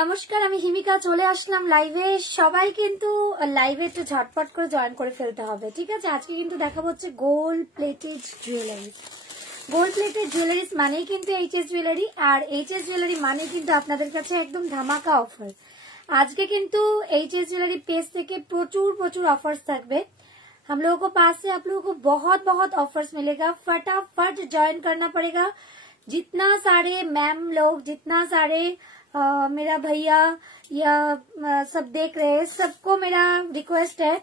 নমস্কার, আমি হিমিকা চলে আসলাম লাইভে। সবাই কিন্তু লাইভে একটু ঝটপট করে জয়েন করে ফেলতে হবে, ঠিক আছে? আজকে কিন্তু দেখাবো হচ্ছে gold plated jewellery. Gold plated jewelleries মানেই কিন্তু এইচএস জুয়েলারি, আর এইচএস জুয়েলারি মানে কিন্তু আপনাদের কাছে একদম ধামাকা অফার। আজকে কিন্তু এইचएस ज्वेलरी पेज থেকে প্রচুর প্রচুর ऑफर्स থাকবে। हम लोगों को पास से आप लोगों को बहुत बहुत ऑफर्स मिलेगा। फटाफट ज्वाइन करना पड़ेगा। जितना सारे मैम लोग, जितना सारे मेरा भैया या सब देख रहे हैं, सबको मेरा रिक्वेस्ट है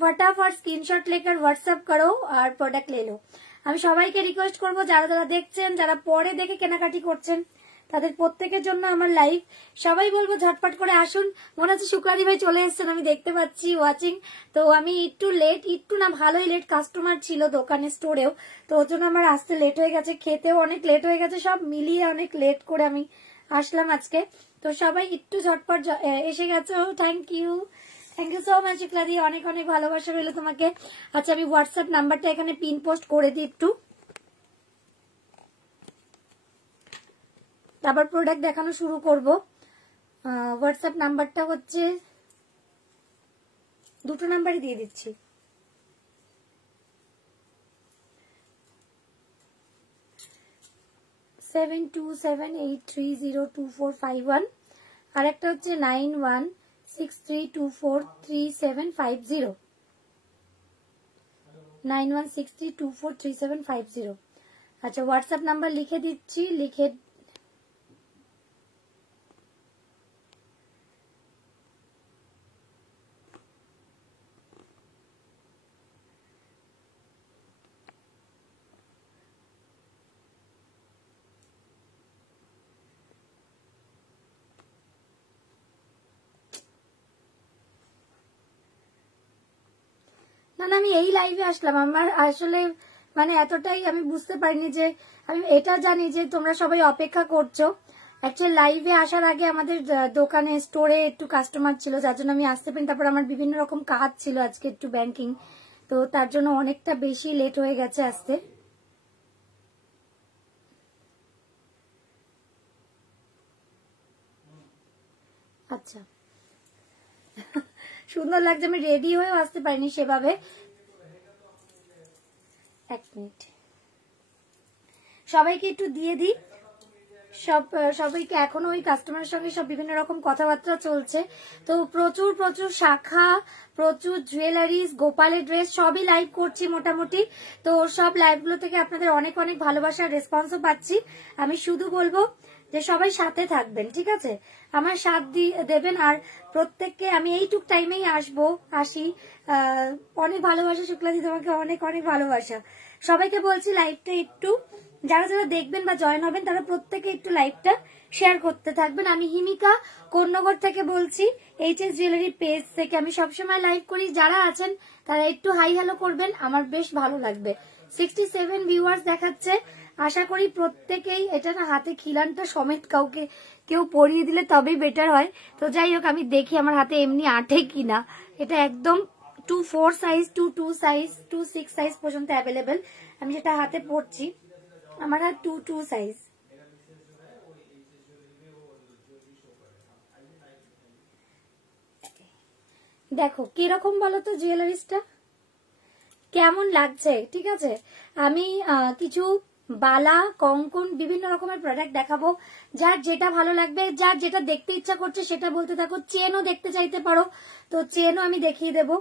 फटाफट स्क्रीनशॉट लेकर व्हाट्सएप करो और प्रोडक्ट ले लो। আমি সবাইকে রিকোয়েস্ট করব, যারা যারা দেখছেন, যারা পরে দেখে কেনাকাটি করছেন, তাদের প্রত্যেকের জন্য আমার লাইভ। সবাই বলবো ঝটপট করে আসুন। মনে হচ্ছে শুক্লারি ভাই চলে এসেছেন, আমি দেখতে পাচ্ছি ওয়াচিং। তো আমি একটু লেট, একটু না ভালোই লেট, কাস্টমার ছিল দোকানে স্টোরেও, তো ওর জন্য আমার আসতে লেট হয়ে গেছে, খেতেও অনেক লেট হয়ে গেছে, সব মিলিয়ে অনেক লেট করে আমি আসলাম আজকে। তো সবাই একটু ঝটপট এসে গেছে। থ্যাংক ইউ সো মাচ শুক্লাদি, অনেক অনেক ভালোবাসা রইল তোমাকে। আচ্ছা, আমি হোয়াটসঅ্যাপ নাম্বারটা এখানে পিন পোস্ট করে দিই একটু, আবার প্রোডাক্ট দেখানো শুরু করব। হোয়াটসঅ্যাপ নাম্বারটা হচ্ছে, দুটো নাম্বারই দিয়ে দিচ্ছি। 7278302451, আর একটা হচ্ছে 9163243750, 9163243750। আচ্ছা, হোয়াটসঅ্যাপ নাম্বার লিখে দিচ্ছি, লিখে না আমি এই লাইভে আসলাম। আমার আসলে মানে এতটাই আমি বুঝতে পারিনি যে, আমি এটা জানি যে তোমরা সবাই অপেক্ষা করছো। অ্যাকচুয়ালি লাইভে আসার আগে আমাদের দোকানে স্টোরে একটু কাস্টমার ছিল, যার জন্য আমি আসতে পারিনি। তারপর আমার বিভিন্ন রকম কাজ ছিল আজকে, একটু ব্যাংকিং, তো তার জন্য অনেকটা বেশি লেট হয়ে গেছে আসতে। আচ্ছা, সুন্দর লাগছে, আমি রেডি হয়েও আসতে পারিনি সেভাবে। এক মিনিট, সবাইকে একটু দিয়ে দিই। সবাইকে এখনো ওই কাস্টমারের সঙ্গে সব বিভিন্ন রকম কথাবার্তা চলছে। তো প্রচুর প্রচুর শাখা, প্রচুর জুয়েলারিজ, গোপালের ড্রেস সবই লাইভ করছি মোটামুটি। তো সব লাইভগুলো থেকে আপনাদের অনেক অনেক ভালোবাসার রেসপন্সও পাচ্ছি। আমি শুধু বলবো যে সবাই সাথে থাকবেন, ঠিক আছে? আমার সাথ দেবেন, আর প্রত্যেককে আমি এইটুক টাইমেই আসি। অনেক ভালোবাসা শুক্লাদি, তোমাকে অনেক অনেক ভালোবাসা। সবাইকে বলছি লাইভটা একটু, যারা যারা দেখবেন বা জয়েন হবেন তারা প্রত্যেকে একটু লাইভটা শেয়ার করতে থাকবেন। আমি হিমিকা কোন্নগর থেকে বলছি, এইচএস জুয়েলারি পেজ থেকে। আমি সবসময় লাইভ করি, যারা আছেন তারা একটু হাই হ্যালো করবেন, আমার বেশ ভালো লাগবে। 67 ভিউয়ার্স দেখাচ্ছে। আশা করি প্রত্যেকেই, এটা না হাতে খিলানটা সমেত কাউকে কেউ পরিয়ে দিলে তবেই বেটার হয়। তো যাই হোক, আমি দেখি আমার হাতে এমনি আটে কিনা। এটা একদম 24 সাইজ, 22 সাইজ, 26 সাইজ পর্যন্ত অ্যাভেলেবেল। আমি সেটা হাতে পরছি, আমার 22 সাইজ। দেখো কিরকম বলো তো জুয়েলারিসটা কেমন লাগছে, ঠিক আছে? আমি কিছু বালা, কঙ্কন, বিভিন্ন রকমের প্রোডাক্ট দেখাবো। যার যেটা ভালো লাগবে, যার যেটা দেখতে ইচ্ছা করছে সেটা বলতে থাকো। চেনও দেখতে চাইতে পারো, তো চেনও আমি দেখিয়ে দেবো।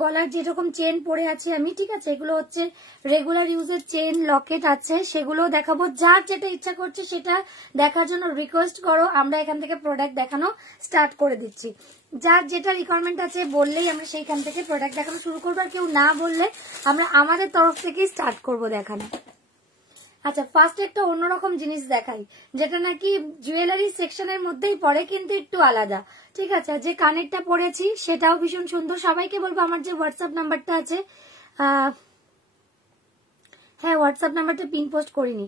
গলার যেরকম চেন পরে আছি আমি, ঠিক আছে? এগুলো হচ্ছে রেগুলার ইউজের চেন, লকেট আছে, সেগুলো দেখাবো। যার যেটা ইচ্ছা করছে সেটা দেখার জন্য রিকোয়েস্ট করো, আমরা এখান থেকে প্রোডাক্ট দেখানো স্টার্ট করে দিচ্ছি। যার যেটা রিকোয়ারমেন্ট আছে বললেই আমরা সেইখান থেকে প্রোডাক্ট দেখানো শুরু করবো, আর কেউ না বললে আমরা আমাদের তরফ থেকেই স্টার্ট করবো দেখানো। আচ্ছা, ফার্স্ট একটা অন্যরকম জিনিস দেখাই, যেটা নাকি জুয়েলারি সেকশনের মধ্যেই পড়ে, কিন্তু একটু আলাদা, ঠিক আছে? যে কানেরটা পরেছি সেটাও ভীষণ সুন্দর। সবাইকে বলবো আমার যে হোয়াটসঅ্যাপ নাম্বারটা আছে, হ্যাঁ হোয়াটসঅ্যাপ নাম্বারটা পিন পোস্ট করিনি,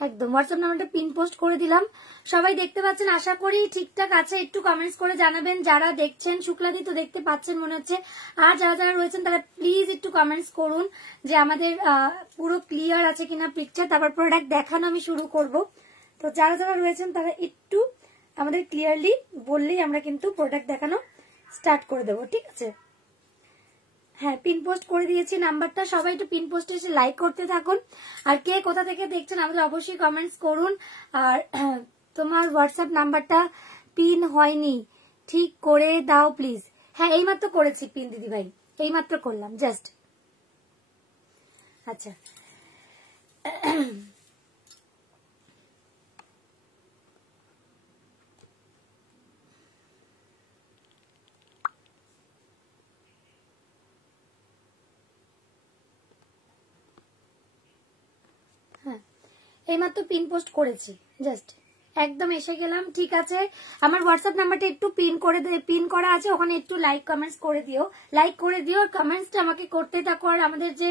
একদম হোয়াটসঅ্যাপ নাম্বারটা পিন পোস্ট করে দিলাম। সবাই দেখতে পাচ্ছেন আশা করি, ঠিকঠাক আছে? একটু কমেন্টস করে জানাবেন যারা দেখছেন। শুক্লাদি তো দেখতে পাচ্ছেন মনে হচ্ছে, আর যারা যারা রয়েছেন তারা প্লিজ একটু কমেন্টস করুন যে আমাদের পুরো ক্লিয়ার আছে কিনা পিকচার। তারপর প্রোডাক্ট দেখানো আমি শুরু করব। তো যারা যারা রয়েছেন তারা একটু আমাদের ক্লিয়ারলি বললেই আমরা কিন্তু প্রোডাক্ট দেখানো স্টার্ট করে দেবো, ঠিক আছে? হ্যাঁ, পিন পোস্ট করে দিয়েছি নাম্বারটা, সবাই একটু পিন পোস্টে এসে লাইক করতে থাকুন। আর কে কোথা থেকে দেখছেন আমাদের অবশ্যই কমেন্টস করুন। আর তোমার হোয়াটসঅ্যাপ নাম্বারটা পিন হয়নি, ঠিক করে দাও প্লিজ। হ্যাঁ, এইমাত্র করেছি পিন দিদি ভাই, এইমাত্র করলাম জাস্ট। আচ্ছা, হ্যাঁ এইমাত্র পিন পোস্ট করেছি জাস্ট, একদম এসে গেলাম। ঠিক আছে, আমার হোয়াটসঅ্যাপ নাম্বারটা একটু পিন করা আছে, ওখানে একটু লাইক কমেন্টস করে দিও, লাইক করে দিও। কমেন্টসটা আমাকে করতে থাকো, আর আমাদের যে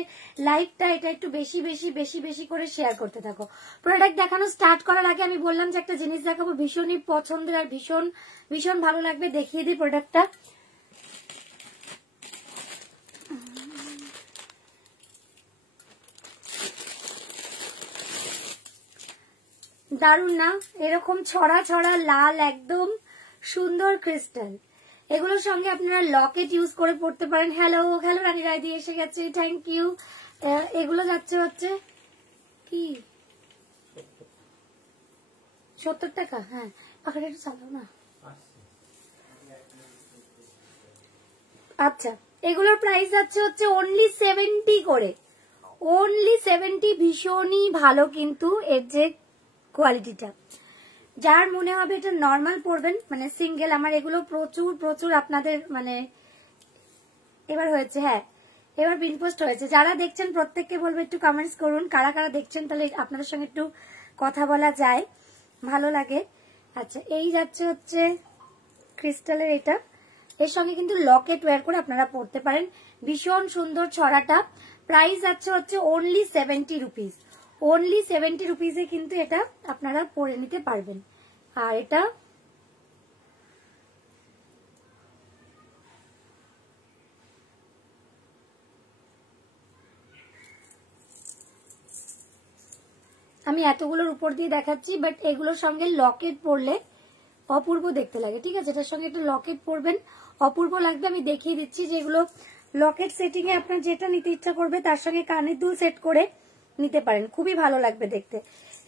লাইভটা এটা একটু বেশি বেশি বেশি বেশি করে শেয়ার করতে থাকো। প্রোডাক্ট দেখানো স্টার্ট করার আগে আমি বললাম যে একটা জিনিস দেখাবো ভীষণই পছন্দের আর ভীষণ ভীষণ ভালো লাগবে, দেখিয়ে দিই প্রোডাক্টটা। দারুন না? এরকম ছড়া ছড়া লাল একদম সুন্দর ক্রিস্টাল, এগুলোর সঙ্গে আপনারা লকেট ইউজ করে পড়তে পারেন। হ্যালো হ্যালো, রানী রায় দিয়ে এসে গেছে, থ্যাংক ইউ। এগুলো যাচ্ছে হচ্ছে কি 70 টাকা। হ্যাঁ, পাখাটা একটু চালাও না। আচ্ছা, এগুলোর প্রাইস যাচ্ছে হচ্ছে অনলি 70 করে, অনলি 70। ভীষণই ভালো কিন্তু এর যে কোয়ালিটিটা, যার মনে হবে এটা নর্মাল পড়বেন মানে সিঙ্গেল, আমার এগুলো প্রচুর প্রচুর আপনাদের মানে এবার হয়েছে। হ্যাঁ, এবার পিন পোস্ট হয়েছে। যারা দেখছেন প্রত্যেককে বলবো একটু কমেন্টস করুন কারা কারা দেখছেন, তাহলে আপনাদের সঙ্গে একটু কথা বলা যায়, ভালো লাগে। আচ্ছা, এই যাচ্ছে হচ্ছে ক্রিস্টালের এটা, এর সঙ্গে কিন্তু লকেট ওয়্যার করে আপনারা পড়তে পারেন, ভীষণ সুন্দর ছড়াটা। প্রাইস যাচ্ছে হচ্ছে অনলি 70 রুপিস, অনলি 70 রুপিসে কিন্তু এটা আপনারা পরে নিতে পারবেন। আর এটা আমি এতগুলোর উপর দিয়ে দেখাচ্ছি, বাট এগুলোর সঙ্গে লকেট পরলে অপূর্ব দেখতে লাগে, ঠিক আছে? এটার সঙ্গে একটা লকেট পরবেন, অপূর্ব লাগবে। আমি দেখিয়ে দিচ্ছি যে এগুলো লকেট সেটিং এ আপনার যেটা নিতে ইচ্ছা করবে তার সঙ্গে কানের দুল সেট করে নিতে পারেন, খুবই ভালো লাগবে দেখতে।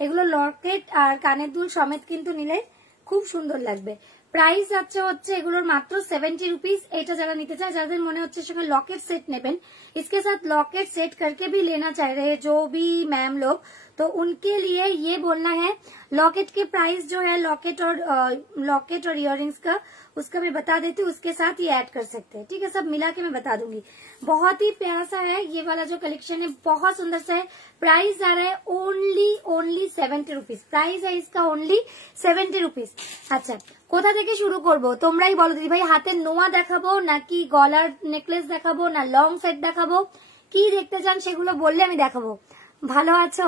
এগুলো লকেট আর কানের দুল সমেত কিন্তু নিলে খুব সুন্দর লাগবে। প্রাইস যাচ্ছে হচ্ছে এগুলোর মাত্র 70 रुपीज। এটা যারা নিতে চায়, যাদের মনে হচ্ছে সঙ্গে लॉकेट सेट नेबेन, इसके साथ लॉकेट सेट करके भी लेना चाह रहे जो भी मैम लोग, तो उनके लिए ये बोलना है लॉकेट के प्राइस जो है लॉकेट और इयररिंग्स का उसका मैं बता देती हूँ, उसके साथ ये ऐड कर सकते हैं, ठीक है? सब मिला के मैं बता दूंगी। बहुत ही प्यारा सा है ये वाला जो कलेक्शन है, बहुत सुंदर सा है। प्राइस आ रहा है ओनली 70 रुपीज, प्राइस है इसका ओनली 70 रुपीज। अच्छा, কোথা থেকে শুরু করব তোমরাই বলো দিদি ভাই, হাতের নোয়া দেখাবো নাকি গলার নেকলেস দেখাবো না লং সেট দেখাবো, কি দেখতে চান সেগুলো বললে আমি দেখাবো। ভালো আছো?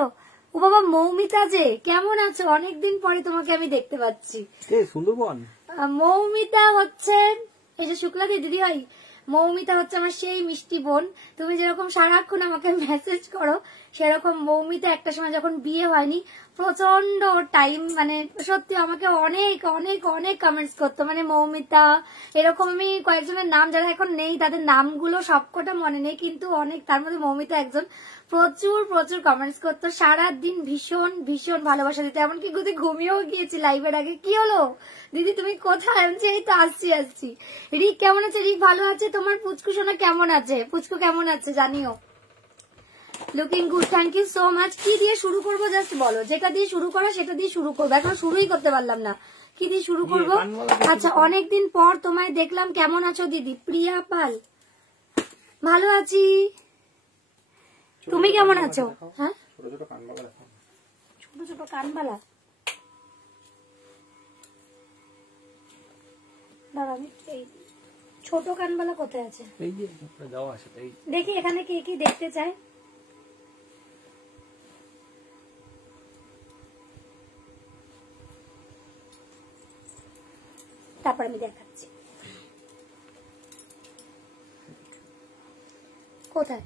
ও বাবা মৌমিতা, যে কেমন আছো? অনেকদিন পরে তোমাকে আমি দেখতে পাচ্ছি। সুন্দরবন মৌমিতা হচ্ছে এই যে শুক্লা দিদি ভাই, মৌমিতা হচ্ছে আমার সেই মিষ্টি বোন। তুমি যেরকম সারাক্ষণ আমাকে মেসেজ করো, সেরকম মৌমিতা একটা সময় যখন বিয়ে হয়নি প্রচন্ড টাইম মানে সত্যি আমাকে অনেক অনেক অনেক কমেন্টস করতো, মানে মৌমিতা এরকম। আমি কয়েকজনের নাম যারা এখন নেই তাদের নামগুলো সবকটা মনে নেই, কিন্তু অনেক, তার মধ্যে মৌমিতা একজন, প্রচুর প্রচুর কমেন্টস করতো সারাদিন, ভীষণ ভীষণ ভালোবাসা দিতে। এমনকি দিদি ঘুমিয়েও গিয়েছি লাইভের আগে। কি হলো দিদি তুমি কোথায়? আমি এই তো আসছি। রিক কেমন আছে? রিক ভালো আছে। তোমার পুচকু সোনা কেমন আছে? পুচকু কেমন আছে জানিও। Looking good, thank you so much. কি দিয়ে শুরু করবো জাস্ট বলো, যেটা দিয়ে শুরু করো সেটা দিয়ে শুরু করবো, এখন শুরুই করতে পারলাম না, কি দিয়ে শুরু করবো? আচ্ছা, অনেকদিন পর তোমায় দেখলাম, কেমন আছো দিদি? প্রিয়া পাল, ভালো আছি, তুমি কেমন আছো? হ্যাঁ, ছোট ছোট কানবালা, দাঁড়া আমি ছোট কানবালা কোথায় আছে দেখি, এখানে কে কি দেখতে চায়। তারপর আমি দেখাচ্ছি কোথায়।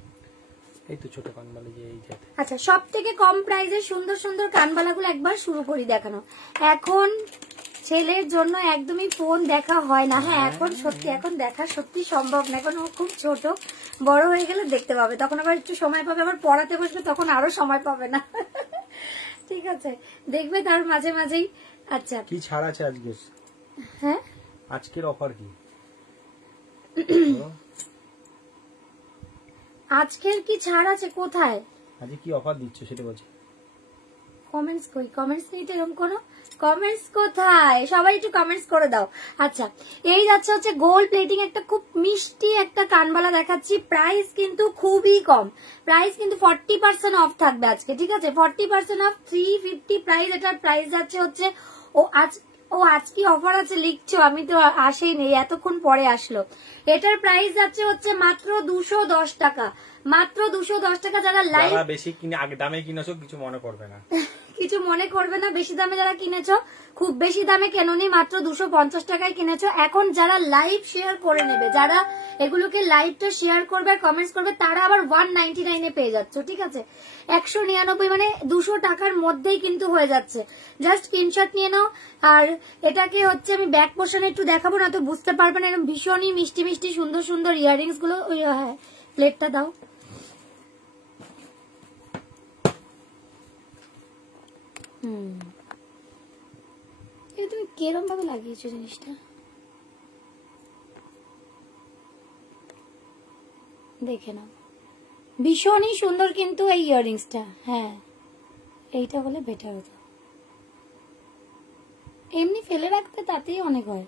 এই তো ছোট কানবালা যে এই জায়গায়। আচ্ছা, সব থেকে কম প্রাইসে সুন্দর সুন্দর কানবালাগুলো একবার শুরু করি দেখানো। এখন ছেলের জন্য একদমই ফোন দেখা হয় না। হ্যাঁ এখন সত্যি, এখন দেখা সত্যি সম্ভব না, এখন ও খুব ছোট, বড় হয়ে গেলে দেখতে পাবে, তখন আবার একটু সময় পাবে, আবার পড়াতে বসবে তখন আরো সময় পাবে না। ঠিক আছে, দেখবে তার মাঝে মাঝেই। আচ্ছা কি ছাড় আছে আজকে? হ্যাঁ আজকের অফার কি? আজকের কি ছাড় আছে? কোথায় আজকে কি অফার দিচ্ছ সেটা বলছি। কমেন্টস কই? কমেন্টস নেই তো এরকম কোনো। কমেন্টস কোথায়? সবাই একটু কমেন্টস করে দাও। আচ্ছা এই যাচ্ছে হচ্ছে গোল্ড প্লেটিং, একটা খুব মিষ্টি একটা কানবালা দেখাচ্ছি। প্রাইস কিন্তু খুবই কম, প্রাইস কিন্তু 40% অফ থাকবে আজকে। ঠিক আছে, 40% অফ, 350 প্রাইস। এটার প্রাইস যাচ্ছে হচ্ছে আজ কি অফার আছে লিখছো, আমি তো আসেইনি, এতক্ষণ পরে আসলো। এটার প্রাইস যাচ্ছে হচ্ছে মাত্র 210 টাকা, মাত্র 210 টাকা। যারা লাইভ বেশি কিনে আগে দামে কিনেছো কিছু মনে করবে না, কিছু মনে করবে না। বেশি দামে যারা কিনেছো, খুব বেশি দামে কেননি, মাত্র 250 টাকায় কিনেছো। এখন যারা লাইভ শেয়ার করে নেবে, যারা এগুলোকে লাইভটা শেয়ার করবে আর কমেন্টস করবে, তারা আবার 199 পেয়ে যাচ্ছ। ঠিক আছে, 199 মানে 200 টাকার মধ্যেই কিন্তু হয়ে যাচ্ছে। জাস্ট স্ক্রিনশট নিয়ে নাও। আর এটাকে হচ্ছে আমি ব্যাক পোর্শনে একটু দেখাবো, না তো বুঝতে পারবে না। এরকম ভীষণই মিষ্টি মিষ্টি সুন্দর সুন্দর ইয়াররিংস গুলো। হ্যাঁ প্লেটটা দাও। তুমি কিরম ভাবে লাগিয়েছো জিনিসটা, দেখে নাও, ভীষণই সুন্দর কিন্তু এই ইয়াররিংসটা। হ্যাঁ এইটা হলে বেটার হতো, এমনি ফেলে রাখতে তাতেই অনেক হয়।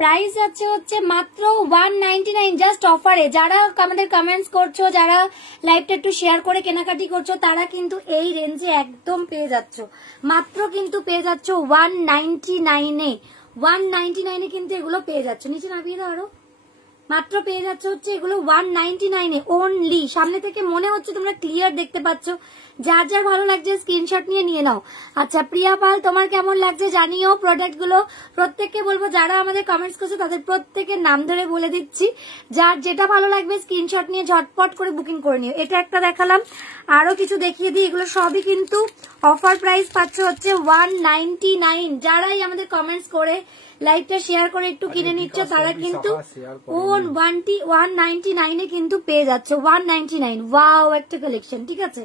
প্রাইস যাচ্ছে হচ্ছে মাত্র 199 জাস্ট অফারে। যারা আমাদের কমেন্টস করছো, যারা লাইভটা একটু শেয়ার করে কেনাকাটি করছো, তারা কিন্তু এই রেঞ্জে একদম পেয়ে যাচ্ছ। মাত্র কিন্তু পেয়ে যাচ্ছ 199 এ, 199 এ কিন্তু এগুলো পেয়ে যাচ্ছ। নিচে নামিয়ে দাও আরো। মাত্র পেয়ে যাচ্ছে হচ্ছে এগুলো 199 এ অনলি। সামনে থেকে মনে হচ্ছে তোমরা ক্লিয়ার দেখতে পাচ্ছ। যার যার ভালো লাগছে স্ক্রিনশট নিয়ে নাও। আচ্ছা প্রিয়া পাল, তোমার কেমন লাগছে জানিও প্রোডাক্ট গুলো। প্রত্যেককে বলবো, যারা আমাদের কমেন্টস করছে তাদের প্রত্যেকের নাম ধরে বলে দিচ্ছি, যার যেটা ভালো লাগবে স্ক্রিনশট নিয়ে ঝটপট করে বুকিং করে নিও। এটা একটা দেখালাম, আরো কিছু দেখিয়ে দিই। এগুলো সবই কিন্তু অফার প্রাইস পাচ্ছ হচ্ছে 199। যারাই আমাদের কমেন্টস করে লাইভটা শেয়ার করে একটু কিনে নিচ্ছে, তারা কিন্তু 199 এ কিন্তু পেয়ে যাচ্ছে। 199। ওয়াও একটা কালেকশন। ঠিক আছে,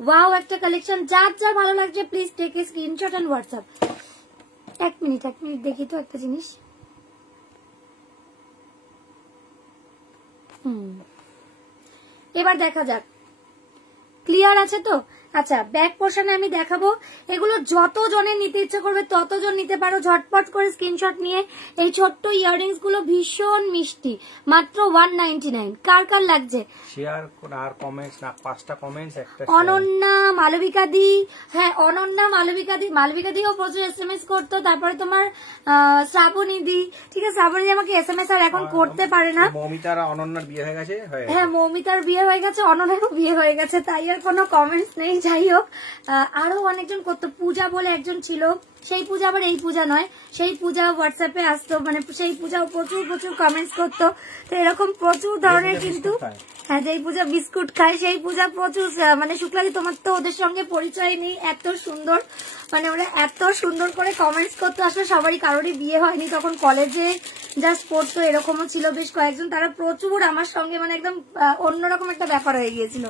ওয়াও একটা কালেকশন। যার যার ভালো লাগছে please take a screenshot and WhatsApp. এক মিনিট দেখি তো একটা জিনিস। এবার দেখা যাক ক্লিয়ার আছে তো। আচ্ছা ব্যাক পোর্শনে আমি দেখাবো। এগুলো যত জনের নিতে ইচ্ছে করবে ততজন নিতে পারো, ঝটপট করে স্ক্রিনশট নিয়ে। এই ছোট্ট ইয়াররিংস গুলো ভীষণ মিষ্টি, মাত্র 199। কার কার লাগছে শেয়ার আর কমেন্টস না, 5টা কমেন্টস একটা। অনন্যা, মালবিকা দি, হ্যাঁ অনন্যা, মালবিকা দিও প্রচুর এসএমএস করতো। তারপরে তোমার শ্রাবণী দি। ঠিক আছে, শ্রাবণী দি আমাকে এসএমএস আর এখন করতে পারে না। মৌমিতার অনন্যার বিয়ে হয়ে গেছে। হ্যাঁ মৌমিতার বিয়ে হয়ে গেছে, অনন্যারও বিয়ে হয়ে গেছে, তাই আর কোনো কমেন্টস নেই। যাই হোক, আরো অনেকজন করতো। পূজা বলে একজন ছিল, সেই পূজা আবার এই পূজা নয়, সেই পূজা হোয়াটসঅ্যাপে আসতো, মানে সেই পূজাও প্রচুর প্রচুর কমেন্টস করতো। তো এরকম প্রচুর ধরনের কিন্তু, হ্যাঁ যেই পূজা বিস্কুট খায় সেই পূজা প্রচুর। মানে শুক্লাদি তোমার তো ওদের সঙ্গে পরিচয় নেই, এত সুন্দর, মানে ওরা এত সুন্দর করে কমেন্টস করতো। আসলে সবারই কারোরই বিয়ে হয়নি, তখন কলেজে জাস্ট পড়তো, এরকমও ছিল বেশ কয়েকজন। তারা প্রচুর আমার সঙ্গে মানে একদম অন্যরকম একটা ব্যাপার হয়ে গিয়েছিল।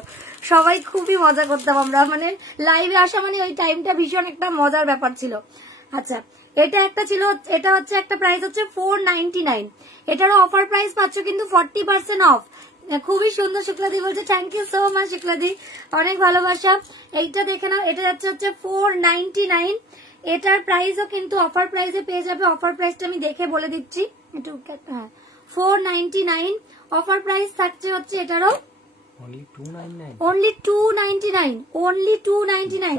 সবাই খুবই মজা করতাম আমরা, মানে লাইভে আসা মানে ওই টাইমটা ভীষণ একটা মজার ব্যাপার ছিল। আচ্ছা এটা একটা ছিল, এটা হচ্ছে একটা প্রাইস হচ্ছে 499। এটারও অফার প্রাইস পাচ্ছ কিন্তু 40% অফ। খুবই সুন্দর। শুক্লাদি বলছে থ্যাংক ইউ সো মাচ শুক্লাদি, অনেক ভালোবাসা। এইটা দেখে নাও, এটা যাচ্ছে হচ্ছে 499। এটার প্রাইসও কিন্তু অফার প্রাইসে পেয়ে যাবে। অফার প্রাইসটা আমি দেখে বলে দিচ্ছি একটু। হ্যাঁ 499 অফার প্রাইস থাকছে হচ্ছে এটারও only 299। only 299, only 299।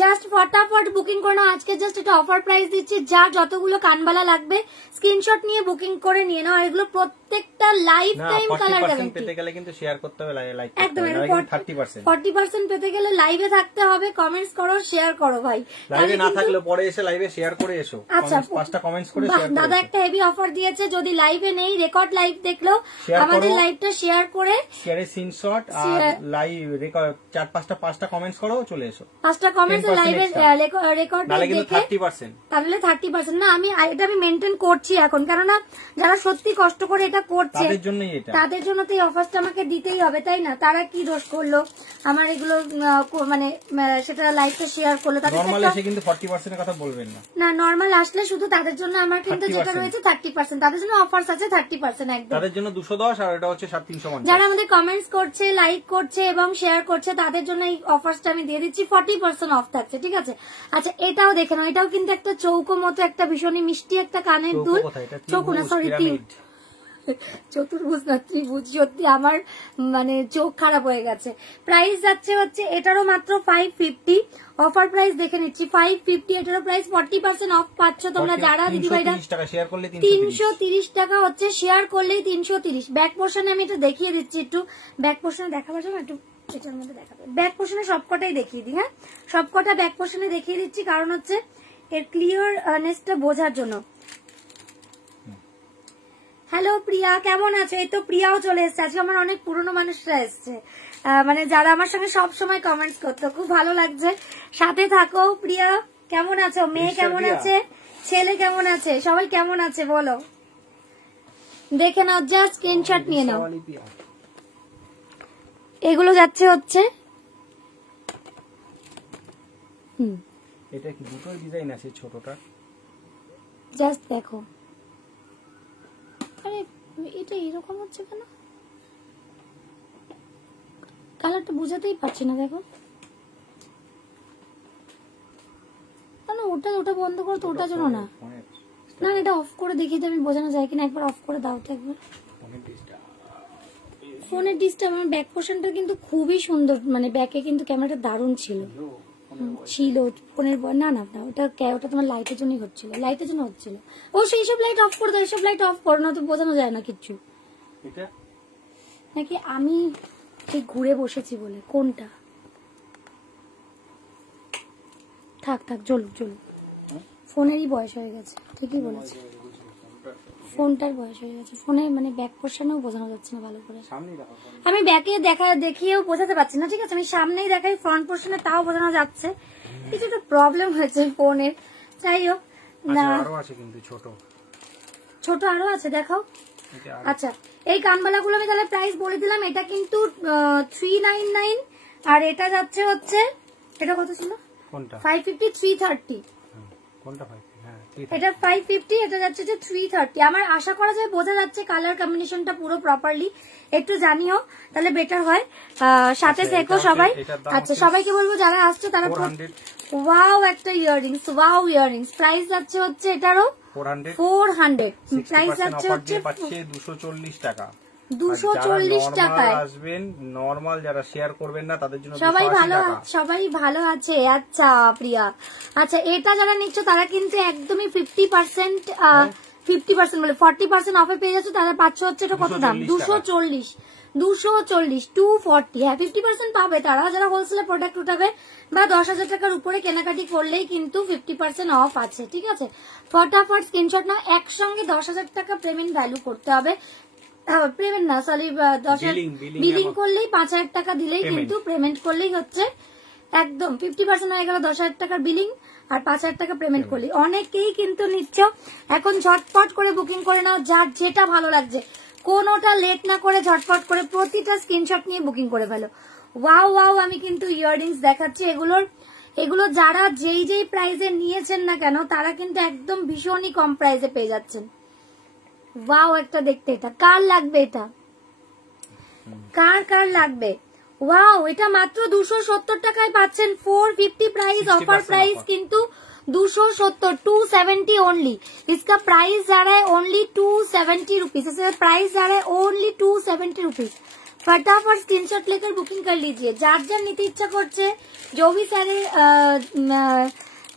জাস্ট ফটাফট বুকিং করে নাও আজকে। জাস্ট এটা অফার প্রাইস দিচ্ছি। যা যতগুলো কানবালা লাগবে স্ক্রিনশট নিয়ে বুকিং করে নিয়ে নাও। এগুলো প্রত্যেকটা লাইফ টাইম কালার গ্যারান্টি। পেতে গেলে কিন্তু শেয়ার করতে হবে, লাইক একদম 30% পেতে গেলে লাইভে থাকতে হবে। কমেন্টস করো, শেয়ার করো ভাই। লাইভে না থাকলে পরে এসে লাইভে শেয়ার করে এসো। আচ্ছা 5টা কমেন্টস করে শেয়ার করো। দাদা একটা হেভি অফার দিয়েছে, যদি লাইভে নেই রেকর্ড লাইভ দেখলো আমাদের লাইভটা শেয়ার করে স্ক্রিনশট আর লাইভ রেকর্ড 4-5টা কমেন্টস করো, চলে এসো। 5টা কমেন্টস লাইভে রেকর্ড কিন্তু দেখে 30%, তাহলে 30% না, এটা আমি মেনটেন করছি এখন, কেননা যারা সত্যি কষ্ট করে এটা করছে তাদের জন্য তো এই অফারটা আমাকে দিতেই হবে, তাই না? তারা কি দোষ করলো আমার এগুলো মানে সেটা লাইভটা শেয়ার করলো, তাদের নরমাল এসে কিন্তু 40% এর কথা বলবেন না। না, নরমাল আসলে শুধু তাদের জন্য আমার কিন্তু যেটা রয়েছে 30%, তাদের জন্য অফার্স আছে 30% একদম। তাদের জন্য 210 আর এটা হচ্ছে 350। যারা আমাদের কমেন্টস করছে, লাইক করছে এবং শেয়ার করছে তাদের জন্য এই অফারসটা আমি দিয়ে দিচ্ছি, 40% অফ থাকছে, ঠিক আছে? আচ্ছা, এটাও দেখে নাও, এটাও কিন্তু একটা চৌকো মতো একটা ভীষণই মিষ্টি একটা কানের দুল, চৌকো না সরি চতুর্ভুজ না ত্রিভুজ, সত্যি আমার মানে চোখ খারাপ হয়ে গেছে। প্রাইস যাচ্ছে হচ্ছে এটারও মাত্র 550, অফার প্রাইস দেখে নিচ্ছি 550, এটারও প্রাইস 40% অফ পাচ্ছ তোমরা যারা দিদিভাইরা। 330 টাকা হচ্ছে, শেয়ার করলেই 330। ব্যাক পোর্শনে আমি এটা দেখিয়ে দিচ্ছি, একটু ব্যাক পোর্শনে দেখাবার জন্য একটু এটার মধ্যে দেখাবে, ব্যাক পোর্শনে সবকটাই দেখিয়ে দিই। হ্যাঁ, সবকটা ব্যাক পোর্শনে দেখিয়ে দিচ্ছি, কারণ হচ্ছে এর ক্লিয়ারনেসটা বোঝার জন্য। হ্যালো প্রিয়া, কেমন আছো? এই তো প্রিয়াও চলে এসছে, আজকে আমার অনেক পুরনো মানুষরা এসছে, মানে যারা আমার সঙ্গে সব সময় কমেন্টস করতো, খুব ভালো লাগছে। সাথে থাকো প্রিয়া, কেমন আছো? মেয়ে কেমন আছে? ছেলে কেমন আছে? সবাই কেমন আছে বলো, দেখে নাও, জাস্ট স্ক্রিনশট নিয়ে নাও। এগুলো যাচ্ছে হচ্ছে এটা কি দুটো ডিজাইন আছে ছোটটা, জাস্ট দেখো। আরে এটা এরকম হচ্ছে কেন? কালারটা বুঝাতেই পারছি না, দেখো না, ওটা বন্ধ করো তো, ওটা জন্য না, না এটা অফ করে দেখিয়ে আমি বোঝানো যায় কিনা, একবার অফ করে দাও তো একবার। ফোনের ডিসটার্ব। আমার ব্যাক পোর্শনটা কিন্তু খুবই সুন্দর, মানে ব্যাকে কিন্তু ক্যামেরাটা দারুণ ছিল ফোনের। না না না, ওটা তোমার লাইটের জন্যই হচ্ছিল, লাইটের জন্য হচ্ছিল। ও সেই সব লাইট অফ করে দাও, এইসব লাইট অফ করো না তো বোঝানো যায় না কিচ্ছু। নাকি আমি ঠিক ঘুরে বসেছি বলে? কোনটা? থাক চলুক, ফোনেরই বয়স হয়ে গেছে, ঠিকই বলেছে, ফোনটার বয়স হয়ে গেছে। ফোনে মানে ব্যাক পোর্শনেও বোঝানো যাচ্ছে না ভালো করে, আমি ব্যাকে দেখিয়েও বোঝাতে পারছি না, ঠিক আছে? আমি সামনেই দেখাই ফ্রন্ট পোর্শনে, তাও বোঝানো যাচ্ছে। কিছু তো প্রবলেম হয়েছে ফোনের, যাই হোক না। ছোট আরো আছে, দেখাও। আচ্ছা, এই কানবালাগুলো আমি তাহলে প্রাইস বলে দিলাম। এটা কিন্তু 399, আর এটা যাচ্ছে হচ্ছে, এটা কত ছিল? 550, 330। এটা 550, এটা যাচ্ছে যে 330। আমার আশা করা যায় বোঝা যাচ্ছে কালার কম্বিনেশনটা পুরো প্রপারলি, একটু জানিও তাহলে বেটার হয়। সাথে থেকো সবাই। আচ্ছা, সবাইকে বলবো যারা আসছে তারা, ওয়াও একটা ইয়াররিংস, ওয়াও ইয়াররিংস, প্রাইস যাচ্ছে হচ্ছে এটারও 400, প্রাইস যাচ্ছে হচ্ছে 240 টাকা। 240 টাকায় আসবেন। নরমাল যারা শেয়ার করবেন না তাদের জন্য সবাই ভালো আছে। আচ্ছা প্রিয়া, আচ্ছা এটা যারা নিচ্ছ তারা কিন্তু একদমই 50% বলে 40% অফে পেয়ে যাচ্ছে। তারা পাচ্ছ হচ্ছে এটা কত দাম? 240, 240, হ্যাঁ 50% পাবে তারা যারা হোলসেলে প্রোডাক্ট উঠাবে বা 10,000 টাকার উপরে কেনাকাটি করলেই কিন্তু 50% অফ আছে, ঠিক আছে? ফটাফট স্ক্রিনশট নাও। একসঙ্গে 10,000 টাকা পেমেন্ট ভ্যালু করতে হবে, পেমেন্ট না সরি 10,000 বিলিং করলেই 5,000 টাকা দিলেই কিন্তু পেমেন্ট করলেই হচ্ছে একদম 50% হয়ে গেল। 10,000 টাকার বিলিং আর 5,000 টাকা পেমেন্ট করলে অনেকেই কিন্তু নিচ্ছ। এখন ঝটপট করে বুকিং করে নাও, যার যেটা ভালো লাগছে, কোনোটা লেট না করে ঝটপট করে প্রতিটা স্ক্রিনশট নিয়ে বুকিং করে ফেলো। ওয়াও ওয়াও, আমি কিন্তু ইয়াররিংস দেখাচ্ছি। এগুলো যারা যেই প্রাইসে নিয়েছেন না কেন তারা কিন্তু একদম ভীষণই কম প্রাইসে পেয়ে যাচ্ছেন। ওয়াও একটা দেখতে, এটা কার লাগবে? এটা কার লাগবে? ওয়াও, এটা মাত্র 270 টাকায় পাচ্ছেন। 450 प्राइस, ऑफर प्राइस किंतु 270, 270 ओनली। इसका प्राइस जा रहा है ओनली 270 रुपीज। इसका प्राइस जा रहा है ओनली 270 रुपीज। फटाफट स्क्रीनशॉट लेकर बुकिंग कर लीजिए। जार जार नीति इच्छा करছে, जो भी सारे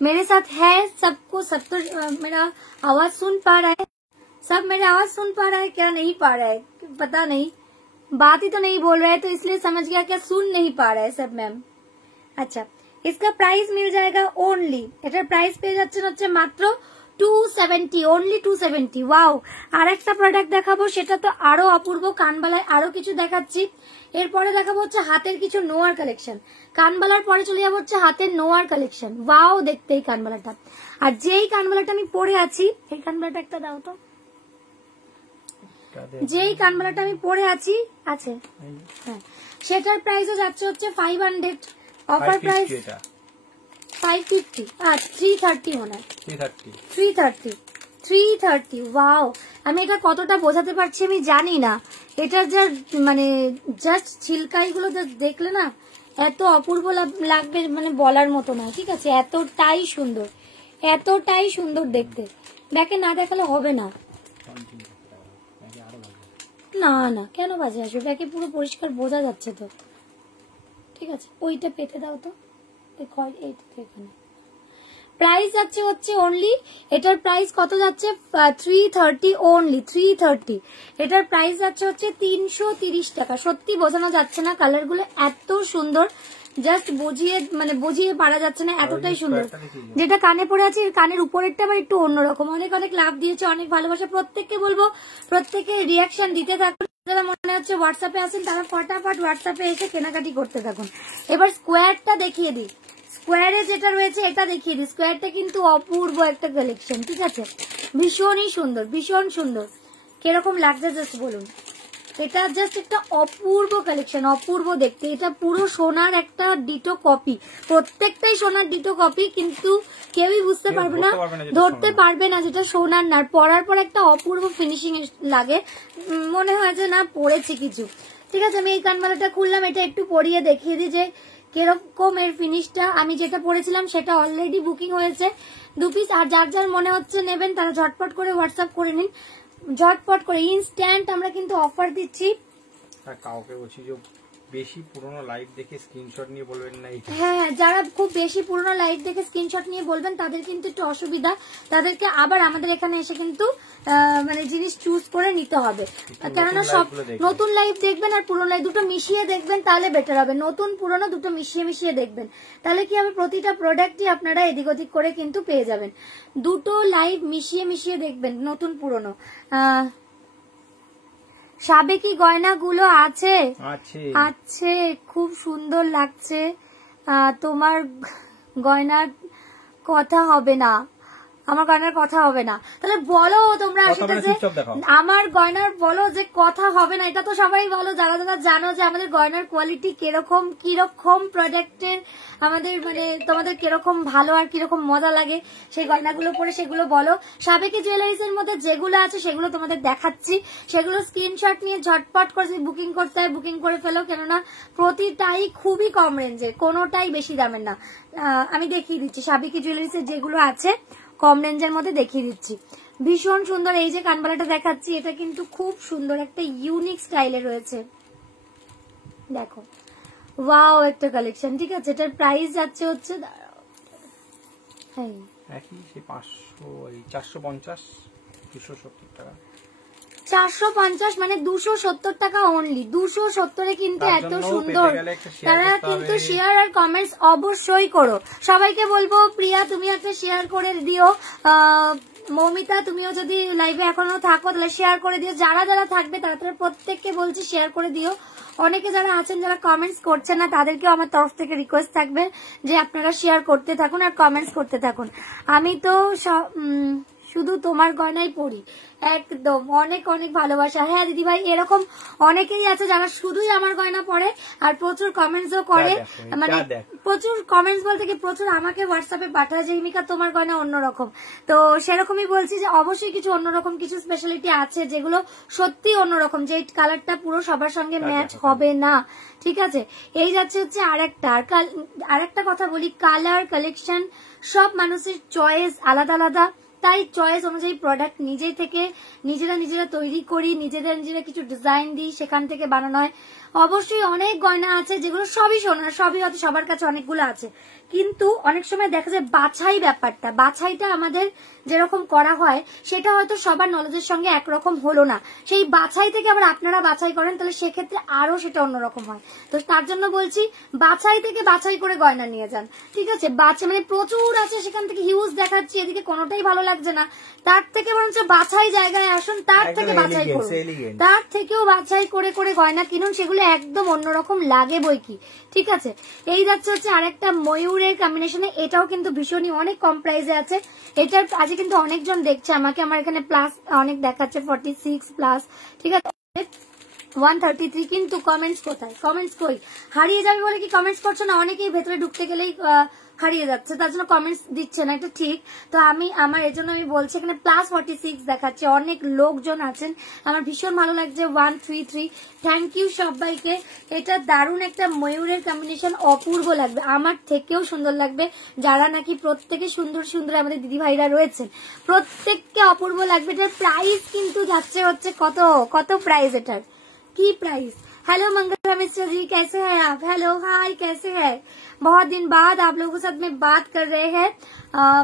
मेरे साथ है सबको, सब तो मेरा आवाज सुन पा रहा है, सब मेरी आवाज सुन पा रहा है क्या नहीं पा रहा है पता नहीं, बात ही तो नहीं बोल रहा है तो इसलिए समझ गया क्या सुन नहीं पा रहा है सब मैम। अच्छा, इसका प्राइस मिल जाएगा ओनली, এটার প্রাইস পেয়ে যাচ্ছেন হচ্ছে মাত্র 270, only 270. ওয়াও, আর একটা প্রোডাক্ট দেখাবো, সেটা তো আরো অপূর্ব। কানবালায় আরো কিছু দেখাচ্ছি, এরপরে দেখাবো হচ্ছে হাতের কিছু নোয়ার কালেকশন। কানবালার পরে চলে যাবো হচ্ছে হাতের নোয়ার কালেকশন। ওয়াও, দেখতে এই কানবালাটা। আর যেই কানবালাটা আমি পরে আছি, এই কানবালাটা একটা দাও তো, যেই কানবালাটা আমি পরে আছি আছে, হ্যাঁ, সেটার প্রাইসও যাচ্ছে হচ্ছে 500, অফার প্রাইস 550 আর 330 মনে হয়, 330। ওয়াও, আমি এটা কতটা বোঝাতে পারছি আমি জানি না। এটা যা মানে জাস্ট ছিলকাইগুলো দেখলে না এত অপূর্ব লাগবে, মানে বলার মতো না। ঠিক আছে, এতটাই সুন্দর, এতটাই সুন্দর দেখতে। দেখে না দেখালে হবে না। না না, কেন বাজে আসবে? ব্যাকে পুরো পরিষ্কার বোঝা যাচ্ছে তো। ঠিক আছে, ওইটা পেতে দাও তো, এখানে প্রাইস যাচ্ছে হচ্ছে অনলি, এটার প্রাইস কত যাচ্ছে 330, অনলি 330। এটার প্রাইস যাচ্ছে হচ্ছে 330 টাকা। সত্যি বোঝানো যাচ্ছে না, কালার গুলো এত সুন্দর, জাস্ট বুঝিয়ে পারা যাচ্ছে না, এতটাই সুন্দর। যেটা কানে পড়ে আছে, কানের উপরেরটা আবার একটু অন্যরকম। অনেক অনেক লাভ দিয়েছে, অনেক ভালোবাসা। প্রত্যেককে বলবো, প্রত্যেকে রিয়াকশন দিতে থাকুন। যারা মনে হচ্ছে হোয়াটসঅ্যাপে আসেন, তারা ফটাফট হোয়াটসঅ্যাপে এসে কেনাকাটি করতে থাকুন। এবার স্কোয়ারটা দেখিয়ে দিই, স্কোয়ারে যেটা রয়েছে এটা দেখিয়ে দিই। স্কোয়ারটা কিন্তু অপূর্ব একটা কালেকশন। ঠিক আছে, ভীষণই সুন্দর, ভীষণ সুন্দর। কিরকম লাগছে জাস্ট বলুন। এটা জাস্ট একটা অপূর্ব কালেকশন, অপূর্ব দেখতে। এটা পুরো সোনার একটা ডিটো কপি, প্রত্যেকটাই সোনার ডিটো কপি, কিন্তু কেউই বুঝতে পারবে না, ধরতে পারবে না যেটা সোনার না। পরার পর একটা অপূর্ব ফিনিশিং লাগে, মনে হয় যে না পরেছি কিছু। ঠিক আছে, আমি এই কানবালাটা খুললাম, এটা একটু পরিয়ে দেখিয়ে দিই যে কিরকম এর ফিনিশটা। আমি যেটা পরেছিলাম সেটা অলরেডি বুকিং হয়েছে 2 পিস। আর যার যার মনে হচ্ছে নেবেন তারা ঝটপট করে হোয়াটসঅ্যাপ করে নিন, ঝটপট করে। ইনস্ট্যান্ট আমরা কিন্তু অফার দিচ্ছি। কাউকে বলছি যে বেশি পুরনো লাইভ দেখে স্ক্রিনশট নিয়ে বলবেন না। হ্যাঁ, যারা খুব বেশি পুরনো লাইভ দেখে স্ক্রিনশট নিয়ে বলবেন তাদের কিন্তু একটু অসুবিধা, তাদেরকে আবার আমাদের এখানে এসে কিন্তু মানে জিনিস চুজ করে নিতে হবে। কেননা সব নতুন লাইভ দেখবেন আর পুরনো লাইভ দুটো মিশিয়ে দেখবেন, তাহলে বেটার হবে। নতুন পুরনো দুটো মিশিয়ে দেখবেন, তাহলে কি হবে, প্রতিটা প্রোডাক্টই আপনারা এদিক ওদিক করে কিন্তু পেয়ে যাবেন। দুটো লাইভ মিশিয়ে দেখবেন, নতুন পুরনো। সাবেকি গয়নাগুলো আছে, আছে, খুব সুন্দর লাগছে। তোমার গয়নার কথা হবে না, আমার গয়নার কথা হবে না। তাহলে বলো তোমরা আসলে যে আমার গয়নার বলো যে কথা হবে না। এটা তো সবাই বলো, যারা যারা জানো যে আমাদের গয়নার কোয়ালিটি কিরকম প্রোডাক্টের আমাদের, মানে তোমাদের কিরকম ভালো আর কিরকম মজা লাগে সেই গয়নাগুলো পরে, সেগুলো বলো। সাবেকি জুয়েলারিজ এর মধ্যে যেগুলো আছে সেগুলো তোমাদের দেখাচ্ছি, সেগুলো স্ক্রিনশট নিয়ে ঝটপট করে বুকিং করতে হয় বুকিং করে ফেলো, কেননা প্রতিটাই খুবই কম রেঞ্জের, কোনোটাই বেশি দামের না। আমি দেখিয়ে দিচ্ছি সাবেকি জুয়েলারিজ এর যেগুলো আছে কম রেঞ্জের মধ্যে দেখিয়ে দিচ্ছি। ভীষণ সুন্দর। এই যে কানবালাটা দেখাচ্ছি, এটা কিন্তু খুব সুন্দর একটা ইউনিক স্টাইলে রয়েছে, দেখো। ওয়াও, একটা কালেকশন। ঠিক আছে, এটার প্রাইস যাচ্ছে হচ্ছে 450, মানে 270 টাকা অনলি। 270-এ কিন্তু এত সুন্দর। তারা কিন্তু শেয়ার আর কমেন্টস অবশ্যই করো। সবাইকে বলবো, প্রিয়া তুমি একটা শেয়ার করে দিও, মৌমিতা তুমিও যদি লাইভে এখনো থাকো তাহলে শেয়ার করে দিও। যারা যারা থাকবে তারা প্রত্যেককে বলছি শেয়ার করে দিও। অনেকে যারা আছেন যারা কমেন্টস করছেন না, তাদেরকেও আমার তরফ থেকে রিকোয়েস্ট থাকবে যে আপনারা শেয়ার করতে থাকুন আর কমেন্টস করতে থাকুন। আমি তো শুধু তোমার গয়নাই পড়ি, একদম। অনেক অনেক ভালোবাসা। হ্যাঁ দিদি ভাই, এরকম অনেকেই আছে যারা শুধুই আমার গয়না পড়ে আর প্রচুর কমেন্টসও করে, মানে প্রচুর কমেন্টস বলতে কি প্রচুর আমাকে হোয়াটসঅ্যাপে পাঠায় যে হিমিকা তোমার গয়না অন্যরকম। তো সেরকমই বলছি যে অবশ্যই কিছু অন্যরকম কিছু স্পেশালিটি আছে যেগুলো সত্যি অন্যরকম, যে কালারটা পুরো সবার সঙ্গে ম্যাচ হবে না। ঠিক আছে, এই যাচ্ছে হচ্ছে আরেকটা কথা বলি, কালার কালেকশন সব মানুষের চয়েস আলাদা আলাদা, তাই চয়েস অনুযায়ী প্রোডাক্ট নিজেরা তৈরি করি, নিজেরা কিছু ডিজাইন দিই, সেখান থেকে বানানো হয়। অবশ্যই অনেক গয়না আছে যেগুলো সবই সোনার, সবই হয়তো সবার কাছে অনেকগুলো আছে, কিন্তু অনেক সময় দেখা যায় বাছাইটা আমাদের যেরকম করা হয় সেটা হয়তো সবার নলেজের সঙ্গে একরকম হলো না, সেই বাছাই থেকে আবার আপনারা বাছাই করেন, তাহলে সেক্ষেত্রে আরো সেটা অন্যরকম হয়। তো তার জন্য বলছি বাছাই থেকে বাছাই করে গয়না নিয়ে যান, ঠিক আছে। মানে প্রচুর আছে, সেখান থেকে হিউজ দেখাচ্ছি, এদিকে কোনোটাই ভালো লাগছে না, তার থেকে বরঞ্চ বাছাই জায়গায় আসুন, তার থেকে বাছাই করুন, তার থেকেও বাছাই করে করে গয়না কিনুন, সেগুলো একদম অন্যরকম লাগে বই কি, ঠিক আছে। এই যাচ্ছে হচ্ছে আরেকটা ময়ূরের কম্বিনেশনে, এটাও কিন্তু ভীষণই অনেক কম প্রাইসে আছে। এটার আজকে কিন্তু অনেকজন দেখছে আমাকে, আমার এখানে প্লাস অনেক দেখাচ্ছে 46 প্লাস, ঠিক আছে 133, কিন্তু কমেন্টস কোথায়? কমেন্টস কই? হারিয়ে যাবে বলে কি কমেন্টস করছো না? অনেকেই ভেতরে ঢুকতে গেলেই হারিয়ে যাচ্ছে, তার জন্য কমেন্টস দিচ্ছে না, এটা ঠিক। তো আমার এর জন্য আমি বলছি এখানে প্লাস 46 দেখাচ্ছে, অনেক লোকজন আছেন, আমার ভীষণ ভালো লাগছে। 133, থ্যাংক ইউ সবাইকে। এটা দারুণ একটা ময়ূরের কম্বিনেশন, অপূর্ব লাগবে, আমার থেকেও সুন্দর লাগবে। যারা নাকি প্রত্যেকে সুন্দর সুন্দর আমাদের দিদি ভাইরা রয়েছেন, প্রত্যেককে অপূর্ব লাগবে। এটার প্রাইস কিন্তু যাচ্ছে হচ্ছে কত প্রাইস এটার? की प्राइस? हेलो मंगला मिश्रा जी, कैसे हैं आप? हेलो हाय, कैसे हैं? बहुत दिन बाद आप लोगों के साथ में बात कर रहे हैं।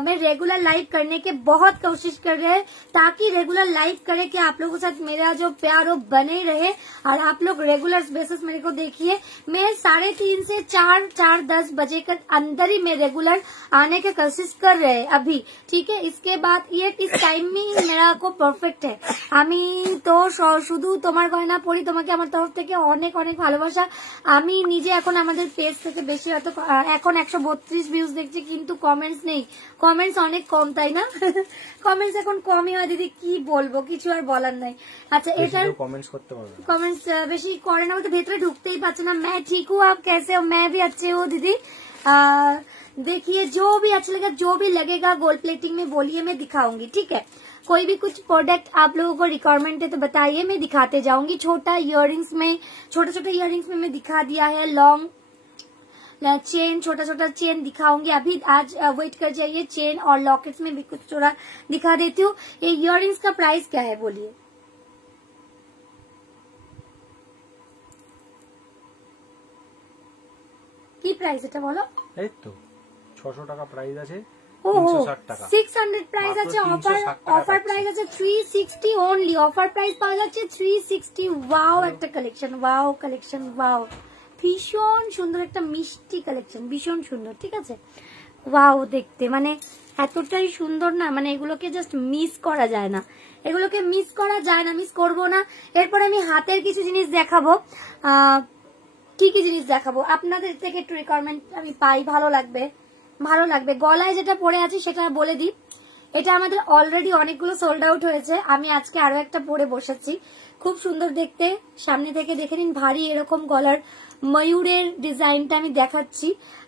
मैं रेगुलर लाइव करने के बहुत कोशिश कर रहे हैं, ताकि रेगुलर लाइव करे कि आप लोगों के साथ मेरा जो प्यार वो बने रहे, और आप लोग रेगुलर बेसिस मेरे को देखिए। मैं 3:30 से 4:10 बजे के अंदर ही मैं रेगुलर आने की कोशिश कर रहे हैं अभी, ठीक है। इसके बाद ये इस टाइम में मेरा को परफेक्ट है। আমি তো শুধু তোমার গয়না পড়ি, তোমাকে আমার তরফ থেকে অনেক অনেক ভালোবাসা। আমি নিজে এখন আমাদের পেজ থেকে বেশি হয়তো এখন 132 ভিউজ দেখছি, কিন্তু কমেন্টস নেই, কমেন্টস অনেক কম, তাই না? কমেন্টস এখন কমই হয় দিদি, কি বলবো, কিছু আর বলার নাই। আচ্ছা, এটার কমেন্টস বেশি করে না, তো ভেতরে ঢুকতেই পারছে না। मैं ठीक हूँ, आप कैसे हो? मैं भी अच्छे हूँ दीदी। देखिए जो भी अच्छा लगेगा, जो भी लगेगा गोल्ड प्लेटिंग में बोलिए, मैं दिखाऊंगी, ठीक है। कोई भी कुछ प्रोडक्ट आप लोगों को रिक्वायरमेंट है तो बताइए, मैं दिखाते जाऊंगी। छोटा इयररिंग्स में, छोटे छोटे इयररिंग्स में मैं दिखा दिया है, लॉन्ग चेन, छोटा छोटा चेन दिखाऊंगी अभी। आज वेट कर जाइए, चेन और लॉकेट्स में भी कुछ थोड़ा दिखा देती हूँ। ये इयररिंग्स का प्राइस क्या है बोलिए? কি প্রাইস এটা বলো? এই তো 600 টাকা প্রাইস আছে, 360 টাকা 600 প্রাইস আছে, অফার প্রাইস আছে 360 অনলি, অফার প্রাইস পাওয়া যাচ্ছে 360। ওয়াও একটা কালেকশন, ওয়াও কালেকশন, ওয়াও ভীষণ সুন্দর একটা মিষ্টি কালেকশন, ভীষণ সুন্দর, ঠিক আছে। ওয়াও দেখতে মানে এতটাই সুন্দর না, মানে এগুলোকে জাস্ট মিস করা যায় না, এগুলোকে মিস করা যায় না, মিস করবো না। এরপর আমি হাতের কিছু জিনিস দেখাবো। কি কি জিনিস দেখাবো আপনাদের থেকে একটু রিকোয়ারমেন্ট আমি পাই, ভালো লাগবে, ভালো লাগবে। গলায় যেটা পরে আছে সেটা বলে দিই, এটা আমাদের অলরেডি অনেকগুলো সোল্ড আউট হয়েছে, আমি আজকে আরো একটা পরে বসেছি, খুব সুন্দর দেখতে, সামনে থেকে দেখে নিন। ভারী এরকম গলার ময়ূরের ডিজাইনটা আমি দেখাচ্ছি,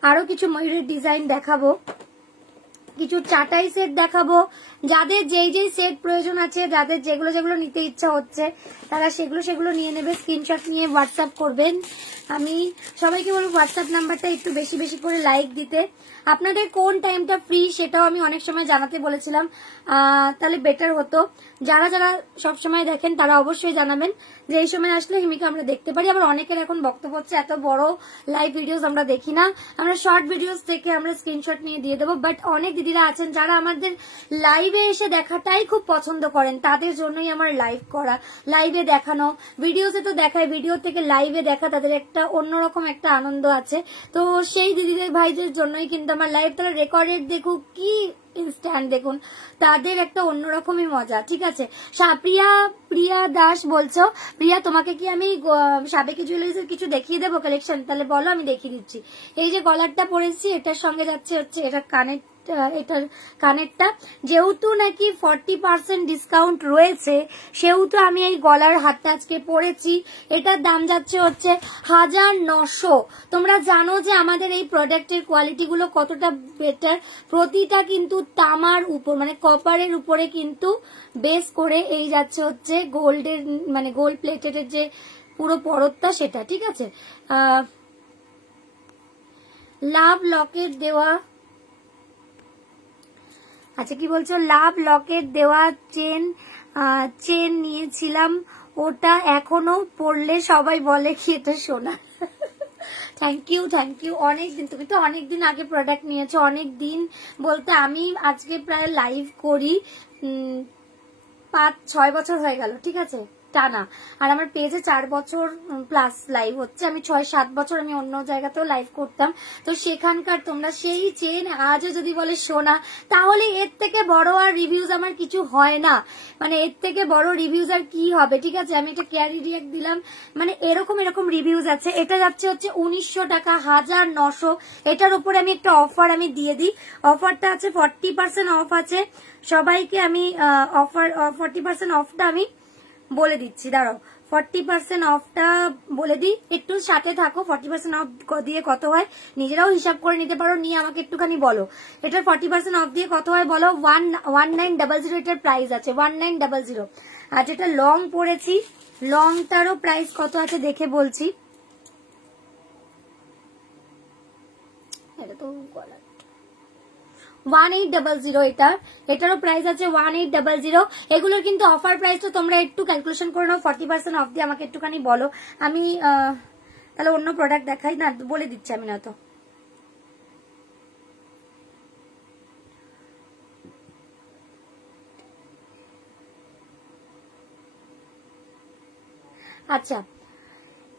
আরো কিছু ময়ূরের ডিজাইন দেখাবো, কিছু চাটাই সেট দেখাবো। যাদের যেই যেই সেট প্রয়োজন আছে, যাদের যেগুলো যেগুলো নিতে ইচ্ছা হচ্ছে, তারা সেগুলো নিয়ে নেবে, স্ক্রিনশট নিয়ে হোয়াটসঅ্যাপ করবেন। আমি সবাইকে বলবো হোয়াটসঅ্যাপ নাম্বারটা একটু বেশি বেশি করে লাইক দিতে। আপনাদের কোন টাইমটা ফ্রি সেটাও আমি অনেক সময় জানাতে বলেছিলাম, তাহলে বেটার হতো। যারা যারা সবসময় দেখেন তারা অবশ্যই জানাবেন যে এই সময় আসলে হিমিকা আমরা দেখতে পারি। আবার অনেকের এখন বক্তব্য হচ্ছে এত বড় লাইভ ভিডিওস আমরা দেখি না, আমরা শর্ট ভিডিওস থেকে আমরা স্ক্রিনশট নিয়ে দিয়ে দেবো। বাট অনেক দিদিরা আছেন যারা আমাদের লাইভে এসে দেখাটাই খুব পছন্দ করেন, তাদের জন্যই আমার লাইভ করা, লাইভে দেখানো। ভিডিওতে তো দেখায়, ভিডিও থেকে লাইভে দেখা তাদের একটা অন্যরকম একটা আনন্দ আছে। তো সেই দিদিদের ভাইদের জন্যই কিন্তু আমার লাইভ, তারা রেকর্ডেড দেখুক কি ইনস্ট্যান্ট দেখুন, তাদের একটা অন্যরকমই মজা, ঠিক আছে। প্রিয়া দাস বলছো, প্রিয়া তোমাকে কি আমি সাবেকি জুয়েলারিজের কিছু দেখিয়ে দেবো কালেকশন? তাহলে বলো, আমি দেখিয়ে দিচ্ছি। এই যে গলারটা পরেছি, এটার সঙ্গে যাচ্ছে হচ্ছে এটা এটার কানেরটা, যেহেতু নাকি 40% ডিসকাউন্ট রয়েছে, সেহেতু আমি এই গলার হাতটা আজকে পরেছি। এটার দাম যাচ্ছে হচ্ছে 1900। তোমরা জানো যে আমাদের এই প্রোডাক্টের কোয়ালিটি গুলো কতটা বেটার, প্রতিটা কিন্তু তামার উপর মানে কপারের উপরে কিন্তু বেস করে এই যাচ্ছে হচ্ছে গোল্ডের মানে গোল্ড প্লেটেড যে পুরো পরতটা সেটা, ঠিক আছে। লাভ লকেট দেওয়া, আচ্ছা কি বলছো, লাভ লকেট দেওয়া চেন নিয়েছিলাম, ওটা এখনো পড়লে সবাই বলে কি এটা সোনা। থ্যাংক ইউ অনেকদিন, তুমি তো অনেকদিন আগে প্রোডাক্ট নিয়েছো। অনেকদিন বলতে আমি আজকে প্রায় লাইভ করি 5-6 বছর হয়ে গেল, ঠিক আছে, টানা। আর আমার পেজে 4 বছর প্লাস লাইভ হচ্ছে। আমি 6-7 বছর আমি অন্য জায়গাতেও লাইভ করতাম, তো সেখানকার তোমরা সেই চেন আজও যদি বলে শোনা, তাহলে এর থেকে বড় আর রিভিউজ আমার কিছু হয় না। মানে এর থেকে বড় রিভিউজ আর কি হবে, ঠিক আছে। আমি একটা ক্যারি রিয়াক্ট দিলাম, মানে এরকম রিভিউজ আছে। এটা যাচ্ছে হচ্ছে 1900 টাকা, 1900। এটার উপরে আমি একটা অফার আমি দিয়ে দিই। অফারটা আছে 40% অফ আছে সবাইকে। আমি অফার 40% অফটা আমি বলে দিচ্ছি, দাঁড়াও 40% অফটা বলে দিই, একটু সাথে থাকো। 40% অফ দিয়ে কত হয় নিজেরাও হিসাব করে নিতে পারো, নিয়ে আমাকে একটুখানি বলো এটার 40% অফ দিয়ে কত হয় বলো। 1900 এটার প্রাইস আছে, 1900। আর যেটা লং পড়েছি, লংটারও প্রাইস কত আছে দেখে বলছি। এটা তো 1800, এটারও প্রাইস আছে 1800। এগুলোর কিন্তু অফার প্রাইস তো তোমরা একটু ক্যালকুলেশন করে নাও। 40% অফ দিয়ে আমাকে একটুখানি বলো। আমি তাহলে অন্য প্রোডাক্ট দেখাই না, বলে দিচ্ছি আমি না তো। আচ্ছা,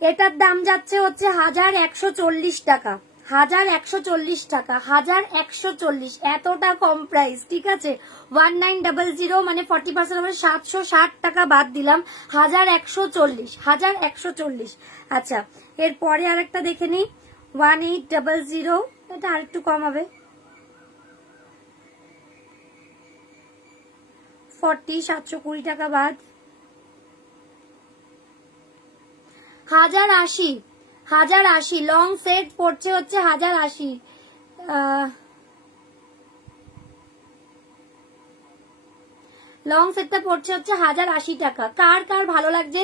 এটার দাম যাচ্ছে হচ্ছে 1140 টাকা, 1140 টাকা, 1140, এতটা কম প্রাইস, ঠিক আছে। 1900 মানে 40% মানে 760 টাকা বাদ দিলাম, 1140। আচ্ছা, এরপরে আরেকটা দেখে নি 1800, এটা আরেকটু কম হবে, 720 টাকা বাদ, 1080 লং সেট পড়ছে হচ্ছে 1080। লং সেটটা পড়ছে হচ্ছে 1080 টাকা। কার কার ভালো লাগছে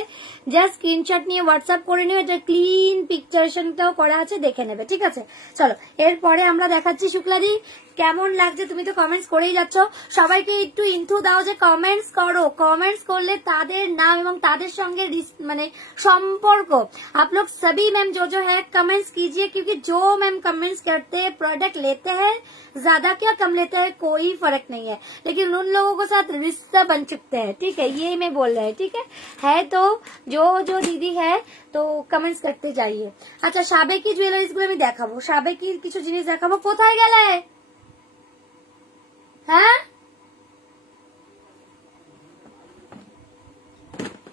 জাস্ট স্ক্রিনশট নিয়ে হোয়াটসঅ্যাপ করে নিও। এটা ক্লিন পিকচারেশনটাও করা আছে, দেখে নেবে, ঠিক আছে। চলো এরপরে আমরা দেখাচ্ছি শুক্লাদি কেমন লাগছে। তুমি তো কমেন্টস করেই যাচ্ছ, সবাইকে একটু ইনফো দাও যে কমেন্টস করো। কমেন্টস করলে তাদের নাম এবং তাদের সঙ্গে মানে সম্পর্ক। आप लोग सभी मैम जो है कमेंट्स कीजिए, क्योंकि जो मैम कमेंट्स करते हैं प्रोडक्ट लेते हैं, ज्यादा क्या कम लेते हैं कोई फर्क नहीं है, लेकिन उन लोगों के साथ रिश्ता बन चुकते हैं, ठीक है, ये मैं बोल रहे हैं, ठीक है तो जो दीदी है তো কমেন্টস করতে যাইয়ে। আচ্ছা, সাবেকি জুয়েলারিজ গুলো আমি দেখাবো, সাবেকির কিছু জিনিস দেখাবো। কোথায় গেলে? হ্যাঁ,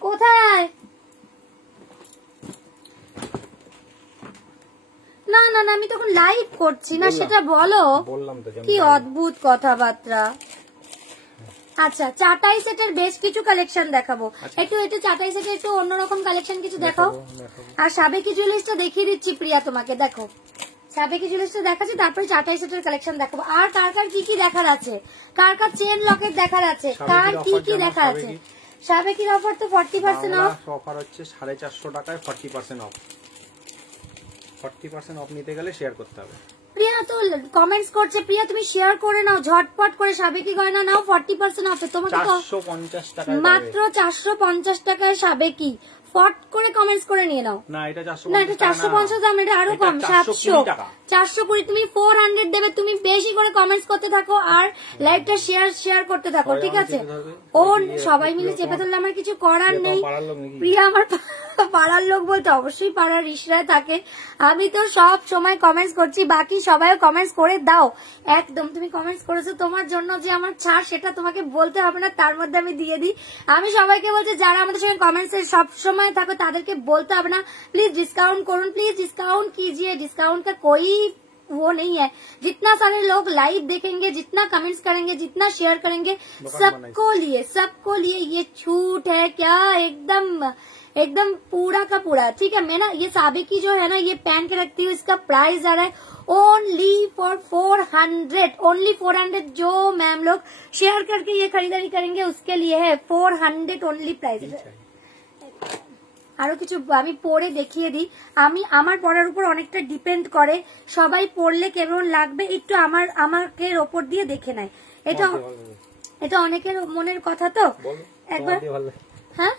কোথায়? না না না, আমি তখন লাইভ করছি না, সেটা বলো। বললাম তো, কি অদ্ভুত কথাবার্তা। আচ্ছা, চাটাই সেটের বেশ কিছু কালেকশন দেখাবো। একটু এটা চাটাই সেটের একটু অন্যরকম কালেকশন কিছু দেখাও। আর সাবেকি জুয়েলারিজটা দেখিয়ে দিচ্ছি প্রিয়া তোমাকে, দেখো সাবেকি জুয়েলারিজটা দেখাচ্ছি, তারপরে চাটাই সেটের কালেকশন দেখাবো। আর কার কার কি কি দেখার আছে, কার কার চেন লকেট দেখার আছে, কার কি কি দেখার আছে। সাবেকির অফার তো 40% অফ। অফার হচ্ছে 450 টাকায় 40% অফ। 40% অফ নিতে গেলে শেয়ার করতে হবে। প্রিয়া তো কমেন্টস করছে, প্রিয়া তুমি শেয়ার করে নাও ঝটপট করে, সাবেকি গয়না নাও 40% অফে। তোমাকে তো 450 টাকা, মাত্র 450 টাকায় সাবেকি। ফট করে কমেন্টস করে নিয়ে নাও। না এটা 450 দাম, এটা আরো কম, 700 420। তুমি 400 দেবে, তুমি বেশি করে কমেন্টস করতে থাকো আর লাইভটা শেয়ার করতে থাকো, ঠিক আছে। ও সবাই মিলে চেপে ধরলে আমার কিছু করার নেই। প্রিয়া আমার পাড়ার লোক বলতে অবশ্যই পাড়ার ইশরায় থাকে। আমি তো সব সময় কমেন্টস করছি, বাকি সবাইও কমেন্টস করে দাও একদম। তুমি কমেন্টস করেছো, তোমার জন্য যে আমার ছাড় সেটা তোমাকে বলতে হবে না, তার মধ্যে আমি দিয়ে দিই। আমি সবাইকে বলছি যারা আমাদের সঙ্গে কমেন্টসে সব সময় থাকো তাদেরকে বলতে হবে না, প্লিজ ডিসকাউंट করুন, प्लीज डिस्काउंट कीजिए। डिस्काउंट का कोई वो नहीं है। जितना सारे लोग लाइव देखेंगे, जितना कमेंट्स करेंगे, जितना शेयर करेंगे, सबको लिए ये छूट है क्या, एकदम पूरा का पूरा, ठीक है। मैं ना ये साबिकी जो है ना, ये पहन के रखती हूँ, इसका प्राइस आ रहा है ओनली फॉर 400, ओनली 400। जो मैम लोग शेयर करके ये खरीदारी करेंगे उसके लिए है 400 ओनली प्राइस। আরো কিছু আমি পরে দেখিয়ে দিই। আমার পড়ার উপর অনেকটা ডিপেন্ড করে, সবাই পড়লে কেমন লাগবে একটু আমাকে ওপর দিয়ে দেখে নেয়। এটা অনেকের মনের কথা, তো একবার হ্যাঁ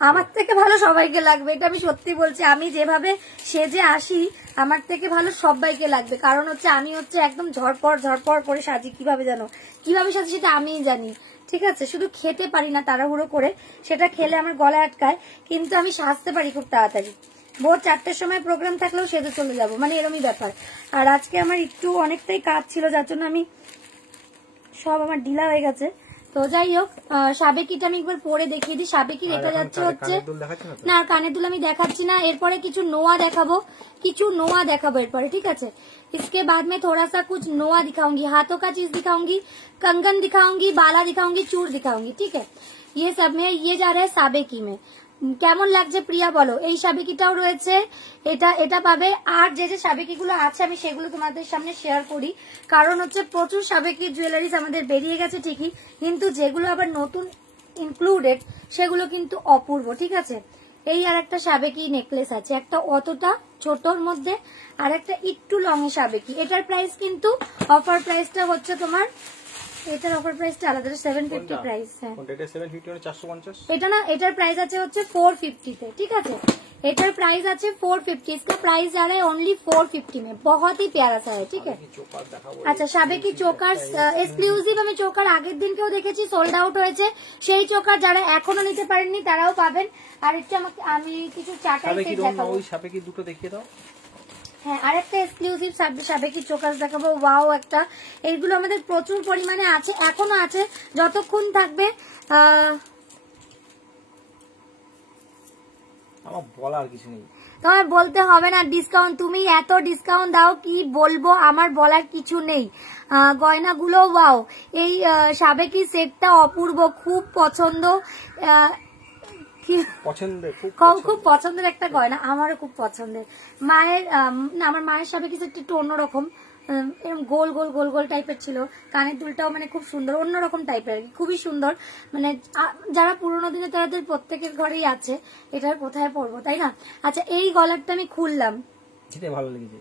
আমার থেকে ভালো সবাইকে লাগবে, এটা আমি সত্যি বলছি। আমি যেভাবে সেজে আসি আমার থেকে ভালো সবাইকে লাগবে, কারণ হচ্ছে আমি হচ্ছে একদম ঝড়পড় করে সাজি। কিভাবে জানো, কিভাবে সাজি সেটা আমিই জানি, ঠিক আছে? শুধু খেতে পারি না তাড়াহুড়ো করে, সেটা খেলে আমার গলা আটকায়, কিন্তু আমি সাজতে পারি খুব তাড়াতাড়ি। ভোর 4টের সময় প্রোগ্রাম থাকলেও সেজে চলে যাব, মানে এরমই ব্যাপার। আর আজকে আমার একটু অনেকটাই কাজ ছিল, যার জন্য আমি সব আমার ঢিলা হয়ে গেছে। তো যাই হোক, সাবেকিটা আমি একবার পরে দেখিয়ে দিই। সাবেকির এটা যাচ্ছে হচ্ছে না, কানের দুল আমি দেখাচ্ছি না। এরপরে কিছু নোয়া দেখাবো, এরপরে, ঠিক আছে? इसके बाद में थोड़ा सा कुछ नोआ दिखाऊंगी, हाथों का चीज दिखाऊंगी, कंगन दिखाऊंगी, बाला दिखाऊंगी, चूड़ दिखाऊंगी, ठीक है? ये सब में ये जा रहा है साबेकी में। কেমন লাগছে প্রিয়া বলো। এই সাবেকিটাও রয়েছে, এটা পাবে। আর যে যে সাবেকিগুলো আছে আমি সেগুলো তোমাদের সামনে শেয়ার করি, কারণ হচ্ছে প্রচুর সাবেকি জুয়েলারিজ আমাদের বেরিয়ে গেছে ঠিকই, কিন্তু যেগুলো আবার নতুন ইনক্লুডেড সেগুলো কিন্তু অপূর্ব, ঠিক আছে? এই আর একটা সাবেকি নেকলেস আছে, একটা অতটা ছোটর মধ্যে আর একটা একটু লং এ সাবেকি। এটার প্রাইস কিন্তু অফার প্রাইসটা হচ্ছে তোমার, এটার অফার প্রাইসটা আলাদা, 750 প্রাইস। হ্যাঁ, এটা 750 মানে 450। এটা না, এটার প্রাইস আছে হচ্ছে 450 তে, ठीक है? एटर प्राइस আছে 450, इसका प्राइस जा रहा है ओनली 450 में। बहुत ही प्यारा सा है, ठीक है? আচ্ছা, সাবেকি চোকার এক্সক্লুসিভ আমি চোকার আগের দিনকেও দেখেছি, সোল্ড আউট হয়েছে। সেই চোকার যারা এখনো নিতে পারেননি তারাও পাবেন। আর একটু আমাকে আমি কিছু চাটাই সেট দেখাবো। ওই সাবেকি দুটো দেখিয়ে দাও। হ্যাঁ, আরেকটা এক্সক্লুসিভ সাবেকি চোকার দেখাবো। ওয়াও, একটা এইগুলো আমাদের প্রচুর পরিমাণে আছে, এখনো আছে, যতক্ষণ থাকবে। আমার বলার কিছু নেই, তোমার বলতে হবে না ডিসকাউন্ট, তুমি এত ডিসকাউন্ট দাও কি বলবো, আমার বলার কিছু নেই। গয়নাগুলো ওয়াও, এই সাবেকি সেটটা অপূর্ব, খুব পছন্দ, খুব পছন্দের একটা গয়না, আমারও খুব পছন্দের। মায়ের আমার মায়ের সাবেকি সেটটা একটু অন্যরকম, এরকম গোল গোল গোল গোল টাইপের ছিল। কানের দুলটাও মানে খুব সুন্দর, অন্যরকম টাইপের, খুবই সুন্দর। মানে যারা পুরোনো দিনে তাদের প্রত্যেকের ঘরেই আছে, এটার কোথায় পরবো, তাই না? আচ্ছা, এই গলারটা আমি খুললাম, যেটা ভালো লেগেছে।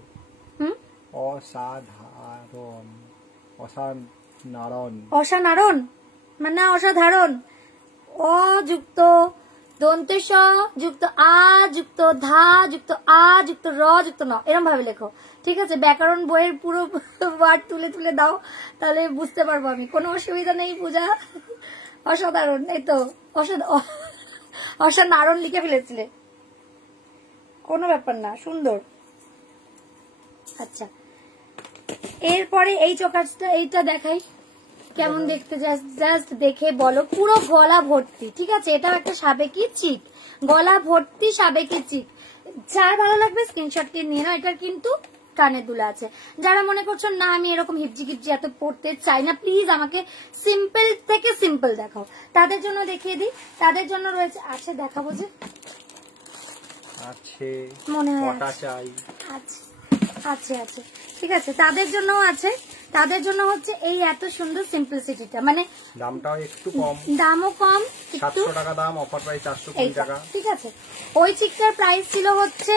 অসাধারণ, অসাধারণ মানে অসাধারণ, অযুক্ত দন্তেশ যুক্ত আ যুক্ত ধা যুক্ত আ যুক্ত র যুক্ত ন, এরকম ভাবে লেখো, ঠিক আছে? ব্যাকরণ বইয়ের পুরো ওয়ার্ড তুলে তুলে দাও, তাহলে বুঝতে পারবো আমি, কোনো অসুবিধা নেই। পূজা অসাধারণ, এই তো অসাধারণ লিখে ফেলেছিলে, কোনো ব্যাপার না, সুন্দর। আচ্ছা, এরপরে এই চোকারটা, এইটা দেখাই কেমন দেখতে, জাস্ট দেখে বলো। পুরো গলা ভর্তি, ঠিক আছে? এটাও একটা সাবেকি চিক, গলা ভর্তি সাবেকি চিক। যার ভালো লাগবে স্ক্রিনশট দিয়ে নিয়ে নাও। এটার কিন্তু কানের দুলা আছে। যারা মনে করছো না আমি এরকম হিপজি গিপজি এত পড়তে চাই না, প্লিজ আমাকে সিম্পল থেকে সিম্পল দেখাও, তাদের জন্য দেখিয়ে দিই। তাদের জন্য রয়েছে, আছে দেখাবো যে আছে, মনে হয় আছে, ঠিক আছে? তাদের জন্য আছে, তাদের জন্য হচ্ছে এই এত সুন্দর সিম্পলিসিটিটা, মানে দামটাও একটু কম, দামও কম, 700 টাকা দাম, অফার প্রাইস 420 টাকা, ঠিক আছে? ওই চিকটার প্রাইস ছিল হচ্ছে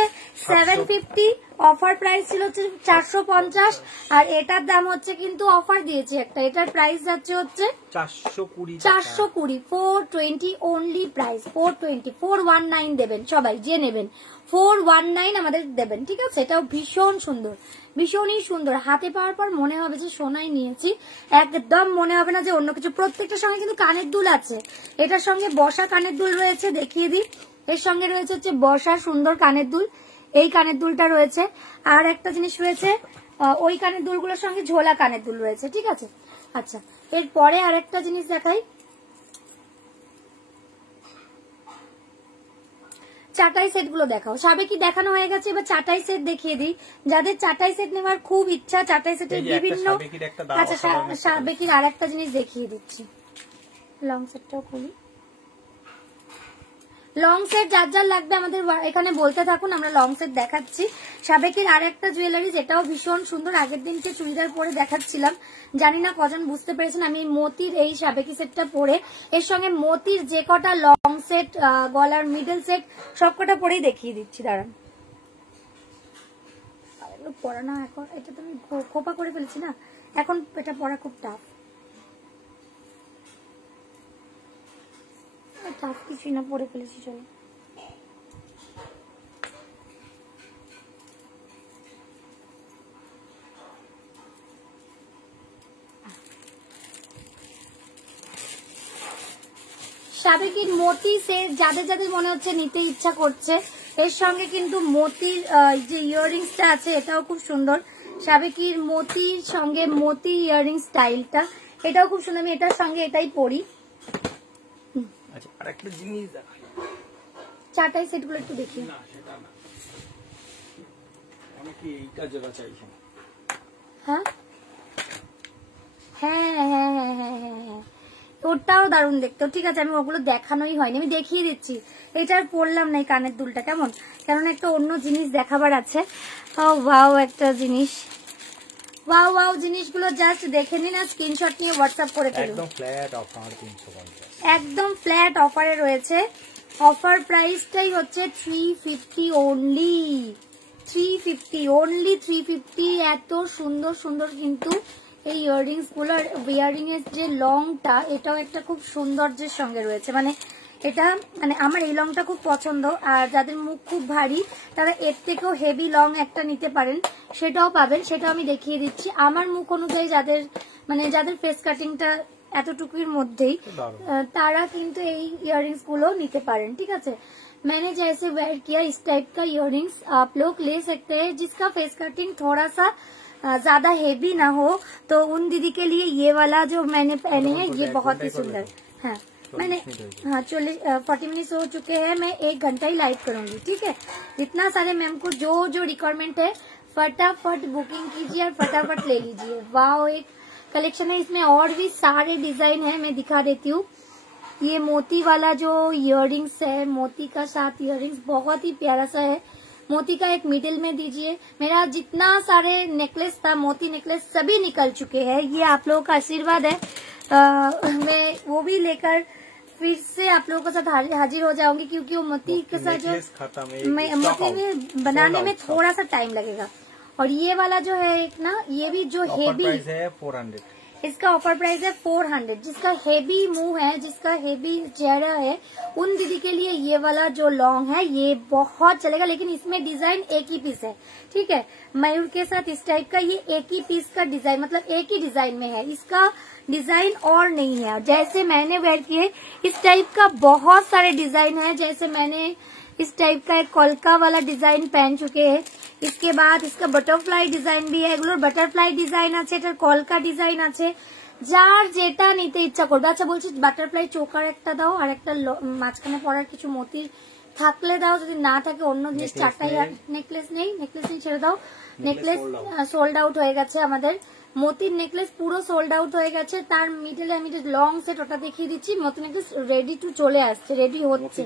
750, অফার প্রাইস ছিল হচ্ছে 450, আর এটার দাম হচ্ছে কিন্তু অফার দিয়েছি একটা, এটার প্রাইস যাচ্ছে হচ্ছে 420, 420 অনলি প্রাইস, 420, 419 দেবেন সবাই, যে নেবেন 419 আমাদের দেবেন, ঠিক আছে? এটাও ভীষণ সুন্দর, ভীষণই সুন্দর। হাতে পাওয়ার পর মনে হবে যে সোনাই নিয়েছি, একদম মনে হবে না যে অন্য কিছু। প্রত্যেকটার সঙ্গে কিন্তু কানের দুল আছে, এটার সঙ্গে বসা কানের দুল রয়েছে, দেখিয়ে দিই। এর সঙ্গে রয়েছে হচ্ছে বসা সুন্দর কানের দুল, এই কানের দুলটা রয়েছে। আর একটা জিনিস রয়েছে, ওই কানের দুলগুলোর সঙ্গে ঝোলা কানের দুল রয়েছে, ঠিক আছে? আচ্ছা, এরপরে আরেকটা জিনিস দেখাই, চাটাই সেট গুলো দেখাও। সাবেকি দেখানো হয়ে গেছে, এবার চাটাই সেট দেখিয়ে দিই। যাদের চাটাই সেট নেওয়ার খুব ইচ্ছা, চাটাই সেটের বিভিন্ন, আচ্ছা সাবেকির আর একটা জিনিস দেখিয়ে দিচ্ছি, লং সেটটাও খুলি। লং সেট যার যার লাগবে আমাদের এখানে বলতে থাকুন, আমরা লং সেট দেখাচ্ছি। সাবেকির আর একটা জুয়েলারি, যেটাও ভীষণ সুন্দর, আগের দিনকে চুড়িদার পরে দেখাচ্ছিলাম, জানি না কজন বুঝতে পেরেছেন। আমি মতির এই সাবেকি সেটটা পরে, এর সঙ্গে মতির যে কটা লং সেট, গলার মিডল সেট, সবকটা পরেই দেখিয়ে দিচ্ছি। দাঁড়ান, পড়া না এখন, এটা তো আমি খোপা করে ফেলেছি না, এখন এটা পড়া খুব টাফ, কিছুই না, পরে ফেলেছি। চলো, সাবেকির মতি সে যাদের যাদের মনে হচ্ছে নিতে ইচ্ছা করছে, এর সঙ্গে কিন্তু মতির যে ইয়াররিংসটা আছে এটাও খুব সুন্দর। সাবেকির মতির সঙ্গে মতি ইয়াররিং স্টাইলটা এটাও খুব সুন্দর, আমি এটার সঙ্গে এটাই পরি। আচ্ছা আর একটা জিনিস দেখাই, চাটাই সেটগুলো একটু দেখি। না সেটা না, আমি কি এইটা যেটা চাইছি। হ্যাঁ হ্যাঁ হ্যাঁ হ্যাঁ হ্যাঁ হ্যাঁ হ্যাঁ, ওটাও দারুণ দেখতো। ঠিক আছে, আমি ওগুলো দেখানোই হয়নি, আমি দেখিয়ে দিচ্ছি। এটা আর পরলাম না এই কানের দুলটা, কেমন কেমন একটা অন্য জিনিস দেখাবার আছে। ও ওয়াও একটা জিনিস, ওয়াও ওয়াও জিনিসগুলো জাস্ট দেখে নিন আর স্ক্রিনশট নিয়ে হোয়াটসঅ্যাপ করে ফেলুন। একদম ফ্ল্যাট অফার 350, একদম ফ্ল্যাট অফারে রয়েছে। অফার প্রাইসটাই হচ্ছে 350 অনলি, 350 অনলি 350। এত সুন্দর সুন্দর কিন্তু এই ইয়াররিংস গুলোর, ইয়াররিং এর যে লংটা এটাও একটা খুব সৌন্দর্যের সঙ্গে রয়েছে। মানে এটা মানে আমার এই লংটা খুব পছন্দ। আর যাদের মুখ খুব ভারী তারা এর থেকেও হেভি লং একটা নিতে পারেন, সেটাও পাবেন, সেটাও আমি দেখিয়ে দিচ্ছি। আমার মুখ অনুযায়ী যাদের মানে যাদের ফেস কাটিংটা এতটুকুর মধ্যেই, তারা কিন্তু এই ইয়াररिंग्स গুলো নিতে পারেন। ঠিক আছে, मैंने जैसे वेयर किया इस टाइप का इयररिंग्स आप लोग ले सकते हैं। जिसका फेस कटिंग थोड़ा सा ज्यादा हेवी ना हो तो उन दीदी के लिए ये वाला जो मैंने पहने हैं ये बहुत ही सुंदर। हाँ मैंने 40 मिनट हो चुके हैं, मैं 1 घंटा ही लाइव करूंगी। ठीक है, जितना सारे मैम को जो जो रिक्वायरमेंट है फटाफट बुकिंग कीजिए और फटाफट ले लीजिए। वाह एक कलेक्शन है, इसमें और भी सारे डिजाइन है, मैं दिखा देती हूँ। ये मोती वाला जो इयररिंग्स है, मोती का साथ इयररिंग्स बहुत ही प्यारा सा है। मोती का एक मिडिल में दीजिए। मेरा जितना सारे नेकलेस था मोती नेकलेस सभी निकल चुके हैं, ये आप लोगों का आशीर्वाद है। मैं वो भी लेकर फिर से आप लोगों के साथ हाजिर हो जाऊंगी, क्योंकि वो मोती के साथ जो मोती में बनाने में थोड़ा सा टाइम लगेगा। और ये वाला जो है एक ना, ये भी जो हेवी है 400, इसका ऑफर प्राइस है 400। जिसका हेवी मुंह है, जिसका हेवी चेहरा है, उन दीदी के लिए ये वाला जो लॉन्ग है ये बहुत चलेगा। लेकिन इसमें डिजाइन एक ही पीस है। ठीक है, मयूर के साथ इस टाइप का ये एक ही पीस का डिजाइन, मतलब एक ही डिजाइन में है, इसका डिजाइन और नहीं है। जैसे मैंने वेयर किए इस टाइप का बहुत सारे डिजाइन है। जैसे मैंने इस टाइप का एक कॉलका वाला डिजाइन पहन चुके हैं। इसके बाद इसका बटरफ्लाई डिजाइन भी है, এগুলোর বাটারফ্লাই ডিজাইন আছে, এটার কলকা ডিজাইন আছে। যার যেটা নিতে ইচ্ছা করবে। আচ্ছা বলছি বাটারফ্লাই চোকার একটা দাও আর একটা মাঝখানে পরার কিছু মতির থাকলে দাও, যদি না থাকে অন্য জিনিস চারটাই। আর নেকলেস নেই, নেকলেস নেই ছেড়ে দাও। নেকলেস সোল্ড আউট হয়ে গেছে আমাদের। মতির নেকলেস পুরো সোল্ড আউট হয়ে গেছে। তার মিডলে আমি লং সেট ওটা দেখিয়ে দিচ্ছি। মতি নেকলেস রেডি টু চলে আসছে, রেডি হচ্ছে।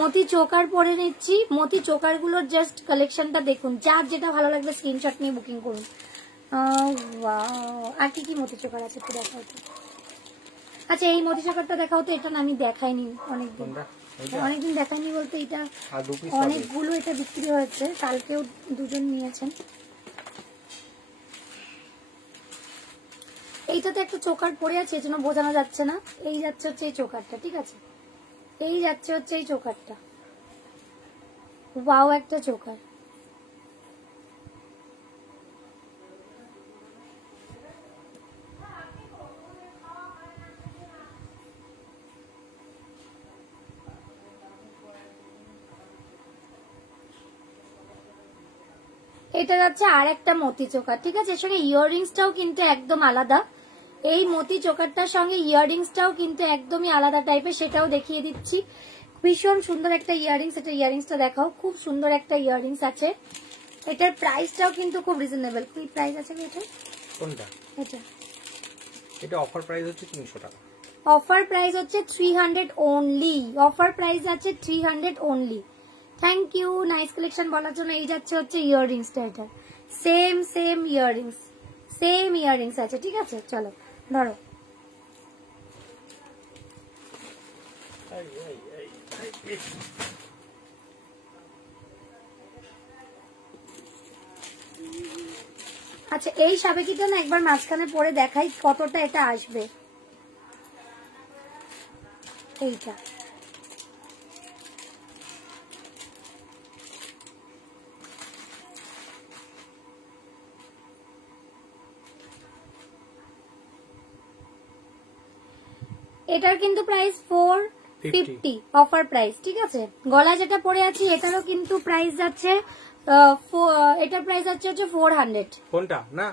মতি চোকার পরে নিচ্ছি। মতি চোকার গুলোর জাস্ট কালেকশনটা দেখুন, যার যেটা ভালো লাগবে স্ক্রিনশট নিয়ে বুকিং করুন। আর কি কি মতি চোকার আছে একটু দেখাও তো। আচ্ছা এই মতি চোকারটা দেখাও তো, এটা আমি দেখাইনি অনেকদিন দেখাইনি বলতে এটা অনেকগুলো এটা বিক্রি হয়েছে, কালকেও দুজন নিয়েছেন। এইটাতে একটা চোকার পড়ে আছে, এজন্য বোঝানো যাচ্ছে না। এই যাচ্ছে হচ্ছে এই চোকারটা, ঠিক আছে, এই যাচ্ছে হচ্ছে এই চোকারটা। ওয়াও একটা চোকার। এটা যাচ্ছে আর একটা মতি চোকার। ঠিক আছে, এর সঙ্গে ইয়াররিংসটাও কিন্তু একদম আলাদা। এই মতি চোকারটার সঙ্গে ইয়াররিংসটাও কিন্তু একদমই আলাদা টাইপের, সেটাও দেখিয়ে দিচ্ছি। ভীষণ সুন্দর একটা ইয়াররিংস। এটা ইয়াররিংসটা দেখাও, খুব সুন্দর একটা ইয়াররিংস আছে। এটার প্রাইসটাও কিন্তু খুব রিজনেবল। কি প্রাইস আছে এটা? কোনটা? এটা অফার প্রাইস হচ্ছে 300 টাকা। অফার প্রাইস হচ্ছে 300 অনলি। অফার প্রাইস আছে 300 only. Thank you nice collection বলার জন্য। এই যাচ্ছে হচ্ছে ইয়াররিংসটা, এটা সেম ইয়াররিংস আছে। ঠিক আছে, চলো ধরো। আচ্ছা এই সাবেকিটা না একবার মাঝখানে পরে দেখাই কতটা এটা আসবে। এইটা এটার কিন্তু প্রাইস 450 50 অফার প্রাইস, ঠিক আছে। গলা যেটা পরে আছি এটারও কিন্তু প্রাইস যাচ্ছে, এটার প্রাইস যাচ্ছে 400। কোনটা? না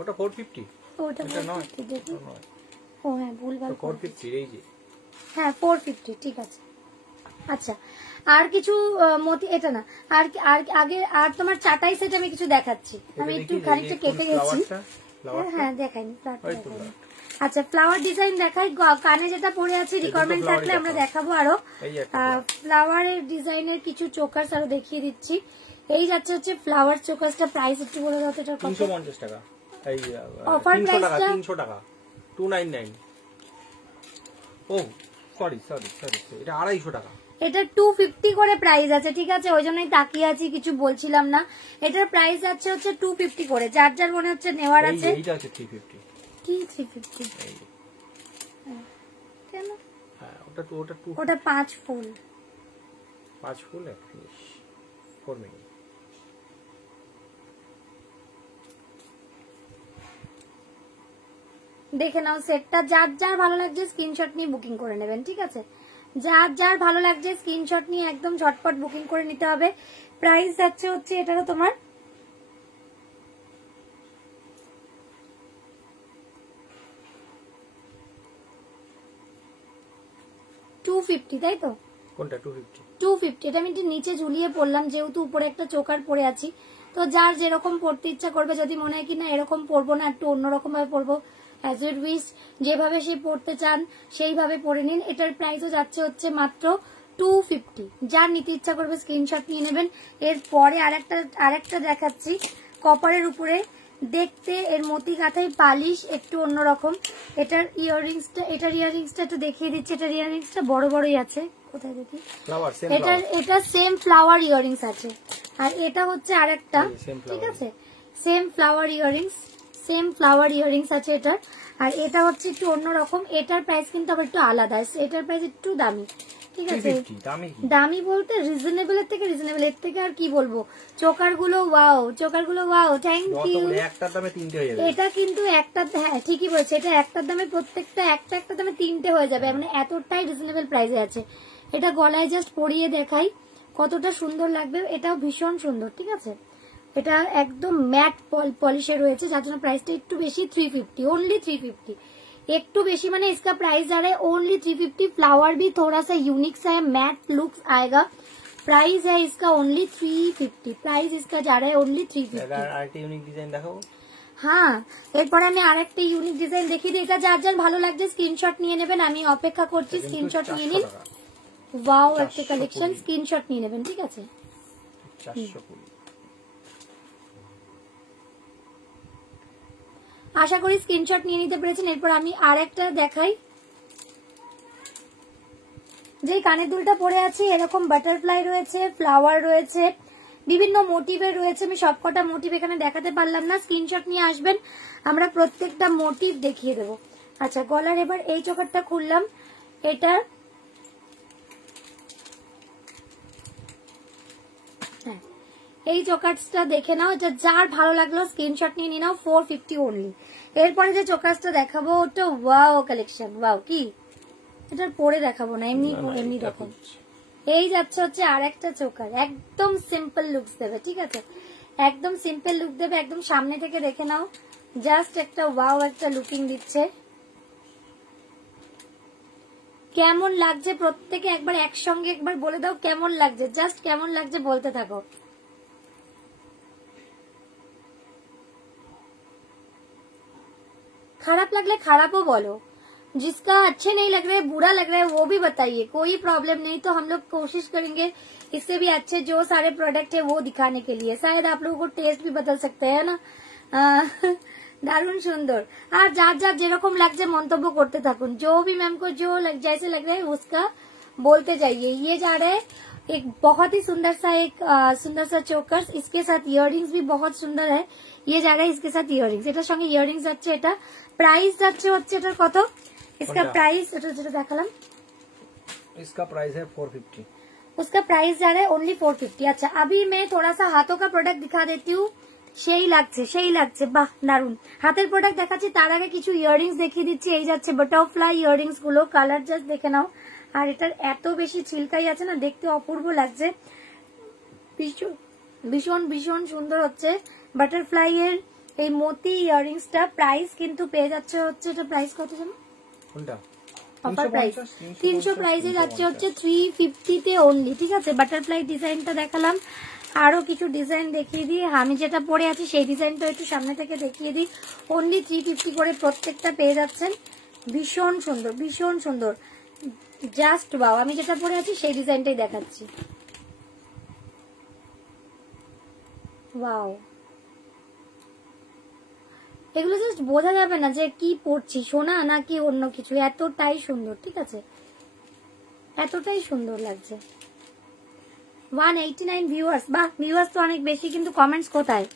ওটা 450। ওটা নয়, ও হ্যাঁ ভুলভাল 450 এই যে, হ্যাঁ 450, ঠিক আছে। আচ্ছা আর কিছু মতি, এটা না, আর আগে আর তোমার চাটাই সেট আমি কিছু দেখাচ্ছি। আমি একটু খানিকটা কেটে গেছি, হ্যাঁ দেখাইনি। আচ্ছা ফ্লাওয়ার ডিজাইন দেখাই, কানে যেটা পরে আছে রিকোয়ারমেন্ট থাকলে আমরা দেখাবো আরো। ফ্লাওয়ারের ডিজাইনের কিছু চোকার্স আরো দেখিয়ে দিচ্ছি। এই যাচ্ছে হচ্ছে ফ্লাওয়ার চোকার্সটা, প্রাইস একটু বলে দাও তো। এটা 350 টাকা, এই অফার প্রাইসটা 300 টাকা 299। ও সরি এটা 250 টাকা। এটা 250 করে প্রাইস আছে, ঠিক আছে, ওই জন্যই তাকিয়ে আছি, কিছু বলছিলাম না। এটার প্রাইস যাচ্ছে হচ্ছে 250 করে, যার যার মনে হচ্ছে নেওয়ার আছে। এইটা আছে 350। কি 350? কেন? হ্যাঁ ওটা 5 ফুল 4 মিনিট। দেখে নাও সেটটা, যার যার ভালো লাগছে স্ক্রিনশট নিয়ে বুকিং করে নেবেন, ঠিক আছে। যার যার ভালো লাগছে স্ক্রিনশট নিয়ে একদম ঝটপট বুকিং করে নিতে হবে। প্রাইস যাচ্ছে হচ্ছে এটারও তোমার 250, তাই তো? কোনটা 250? 250। এটা আমি নিচে ঝুলিয়ে পড়লাম যেহেতু উপরে একটা চোকার পরে আছি, তো যার যেরকম পড়তে ইচ্ছা করবে, যদি মনে হয় কিনা এরকম পরবো না, একটু অন্যরকম ভাবে পরবো, অ্যাজ ইট উইশ, যেভাবে সে পড়তে চান সেইভাবে পরে নিন। এটার প্রাইসও যাচ্ছে হচ্ছে মাত্র 250। যার নিতে ইচ্ছা করবে স্ক্রিনশট নিয়ে নেবেন। এরপরে আরেকটা দেখাচ্ছি, কপারের উপরে দেখতে, এর মতি কাঁথাই পালিশ একটু অন্যরকম। এটার ইয়াররিংসটা একটু দেখিয়ে দিচ্ছি। এটার ইয়াররিংসটা বড় বড়ই আছে, কোথায় দেখি, এটা সেম ফ্লাওয়ার ইয়াররিংস আছে। আর এটা হচ্ছে আরেকটা, ঠিক আছে, সেম ফ্লাওয়ার ইয়াররিংস আছে এটার। আর এটা হচ্ছে একটু অন্যরকম, এটার প্রাইস কিন্তু আবার একটু আলাদা, এটার প্রাইস একটু দামি, ঠিক আছে। দামি বলতে রিজনেবলের থেকে রিজনেবল, এর থেকে আর কি বলবো। চোকারগুলো ওয়াও, থ্যাংক ইউ। একটার দামে 3টে হয়ে যাবে। এটা কিন্তু একটা, হ্যাঁ ঠিকই বলছে, এটা একটার দামে প্রত্যেকটা একটা দামে 3টে হয়ে যাবে, মানে এতটাই রিজনেবল প্রাইসে আছে। এটা গলায় জাস্ট পরিয়ে দেখাই কতটা সুন্দর লাগবে। এটাও ভীষণ সুন্দর, ঠিক আছে। এটা একদম ম্যাট পলিশে রয়েছে, যার জন্য প্রাইসটা একটু বেশি, 350, ओनली 350। একটু বেশি মানে इसका प्राइस जा रहा है ओनली 350। फ्लावर भी थोड़ा सा यूनिक सा है, मैट लुक्स आएगा। प्राइस है इसका ओनली 350, प्राइस इसका जा रहा है ओनली 350। আরেকটা ইউনিক ডিজাইন দেখাবো। হ্যাঁ এরপরে আমি আরেকটা ইউনিক ডিজাইন দেখিয়ে দিই। এটা যার যার ভালো লাগছে স্ক্রিনশট নিয়ে নেবেন, আমি অপেক্ষা করছি, স্ক্রিনশট নিয়ে নিন। ওয়াও একটা কালেকশন, স্ক্রিনশট নিয়ে নেবেন, ঠিক আছে। 420। আশা করি স্ক্রিনশট নিয়ে নিতে পেরেছেন। এরপর আমি আরেকটা দেখাই, যে কানের দুলটা পরে আছে, এরকম বাটারফ্লাই রয়েছে, ফ্লাওয়ার রয়েছে, বিভিন্ন মোটিভের রয়েছে। আমি সবকটা মোটিভ এখানে দেখাতে পারলাম না, স্ক্রিনশট নিয়ে আসবেন, আমরা প্রত্যেকটা মোটিভ দেখিয়ে দেবো। আচ্ছা গলার এবার এই চোকারটা খুললাম, এটা হ্যাঁ এই চোকার্সটা দেখে নাও, এটা যার ভালো লাগলো স্ক্রিনশট নিয়ে নিয়ে নাও, 450 ওনলি। এরপরে যে চোকার্সটা দেখাবো ওটা ওয়াও কালেকশন, ওয়াও কি, এটা পরে দেখাবো না, এমনি দেখো। এই যাচ্ছে হচ্ছে আর একটা চোকার, একদম সিম্পল লুকস দেবে, ঠিক আছে, একদম সিম্পল লুক দেবে। একদম সামনে থেকে দেখে নাও, জাস্ট একটা ওয়াও একটা লুকিং দিচ্ছে। কেমন লাগছে প্রত্যেকে একবার একসঙ্গে একবার বলে দাও কেমন লাগছে, জাস্ট কেমন লাগছে বলতে থাকো। खराब लगले खराबो बोलो, जिसका अच्छे नहीं लग रहे बुरा लग रहा है वो भी बताइए, कोई प्रॉब्लम नहीं। तो हम लोग कोशिश करेंगे इससे भी अच्छे जो सारे प्रोडक्ट है वो दिखाने के लिए, शायद आप लोगों को टेस्ट भी बदल सकते हैं ना। दारुण सुंदर। আর যার যার যেরকম লাগছে মন্তব্য করতে থাকুন, जो भी मैम को जो जैसे लग रहा है उसका बोलते जाइए। ये जा रहे है एक बहुत ही सुंदर सा चोकर्स, इसके साथ इयररिंग्स भी बहुत सुंदर है। ये जा रहा है इसके साथ इयररिंग्स, এটার সঙ্গে ইয়রিংস যাচ্ছে। এটা প্রাইস যাচ্ছে হচ্ছে এটার কত, इसका प्राइस এটা যেটা দেখালাম, इसका प्राइस है 450, उसका प्राइस जा रहा है ओनली 450। अच्छा अभी मैं थोड़ा सा हाथों का प्रोडक्ट दिखा देती हूँ, সেই লাগছে, সেই লাগছে, বাহ দারুন। হাতের প্রোডাক্ট দেখাচ্ছি তার আগে কিছু ইয়াররিংস দেখিয়ে দিচ্ছি। এই যাচ্ছে বাটারফ্লাই ইয়াররিংস গুলো, কালার জাস্ট দেখে নাও। আর এটার এত বেশি ছিলকাই আছে না, দেখতে অপূর্ব লাগছে, ভীষণ ভীষণ ভীষণ সুন্দর হচ্ছে। বাটারফ্লাই এর এই মতি ইয়াররিংসটা প্রাইস কিন্তু পেয়ে যাচ্ছে হচ্ছে, এটা প্রাইস কত জানো? কোনটা? অফার প্রাইস 300 প্রাইসে যাচ্ছে হচ্ছে 350 তে অনলি, ঠিক আছে। বাটারফ্লাই ডিজাইনটা দেখালাম, আরো কিছু ডিজাইন দেখিয়ে দিই। আমি যেটা পরে আছি সেই ডিজাইনটা একটু সামনে থেকে দেখিয়ে দিই। অনলি 350 করে প্রত্যেকটা পেয়ে যাচ্ছেন, ভীষণ সুন্দর ভীষণ সুন্দর, জাস্ট ওয়াও। আমি যেটা পরে আছি সেই ডিজাইনটাই দেখাচ্ছি, ওয়াও। এগুলো জাস্ট বোঝা যাবে না যে কি পরছি, সোনা নাকি অন্য কিছু, এতটাই সুন্দর, ঠিক আছে, এতটাই সুন্দর লাগছে। 189 ভিউয়ার্স, বাহ ভিউয়ার্স তো অনেক বেশি, কিন্তু কমেন্টস কোথায়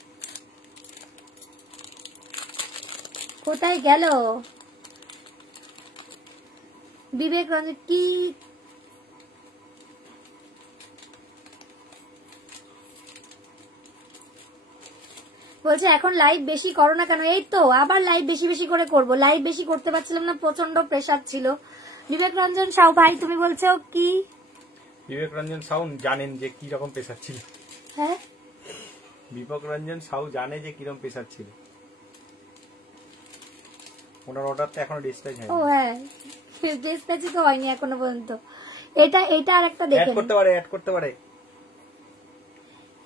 কোথায় গেল? বিবেক রঞ্জন কি বলছে এখন লাইভ বেশি করো না কেন? এই তো আবার লাইভ বেশি বেশি করে করব, লাইভ বেশি করতে পারছিলাম না, প্রচন্ড প্রেসার ছিল। বিবেক রঞ্জন সাউ ভাই তুমি বলছো কি? বিবেক রঞ্জন সাউ জানেন যে কি রকম প্রেসার ছিল। হ্যাঁ বিবেক রঞ্জন সাউ জানে যে কিরকম প্রেসার ছিল। ওনার অর্ডারটা এখনো ডিসপ্যাচ হয়নি। ও হ্যাঁ, ডিসপ্যাচই তো হয়নি এখনো পর্যন্ত। এটা আরেকটা দেখেন, অ্যাড করতে পারে, অ্যাড করতে পারে।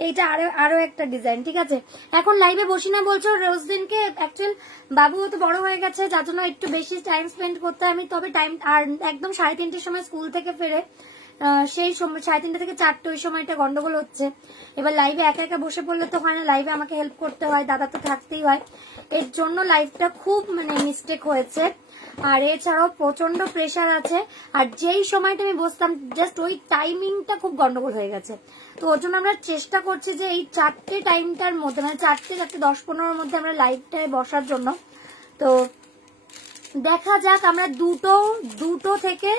এইটা আরো একটা ডিজাইন, ঠিক আছে। এখন লাইভে বসি না বলছো রোজদিনকে, অ্যাকচুয়াল বাবুও তো বড় হয়ে গেছে, যার জন্য একটু বেশি টাইম স্পেন্ড করতে আমি, তবে টাইম আর একদম 3:30টার সময় স্কুল থেকে ফেরে, সেই সময় 3:30 থেকে 4টে, ওই সময়টা গন্ডগোল হচ্ছে। এবার লাইভে একা একা বসে পড়লে তো হয় না, লাইভে আমাকে হেল্প করতে হয়, দাদা তো থাকতেই হয়, এর জন্য লাইভটা খুব মানে মিস্টেক হয়েছে। আর এছাড়াও প্রচন্ড প্রেসার আছে, আর যেই সময়টা আমি বসতাম জাস্ট ওই টাইমিংটা খুব গন্ডগোল হয়ে গেছে। তো ওর জন্য আমরা চেষ্টা করছি যে এই 4টে টাইমটার মধ্যে, মানে 4:10-15 মধ্যে আমরা লাইভটায় বসার জন্য। তো দেখা যাক, আমরা দুটো থেকে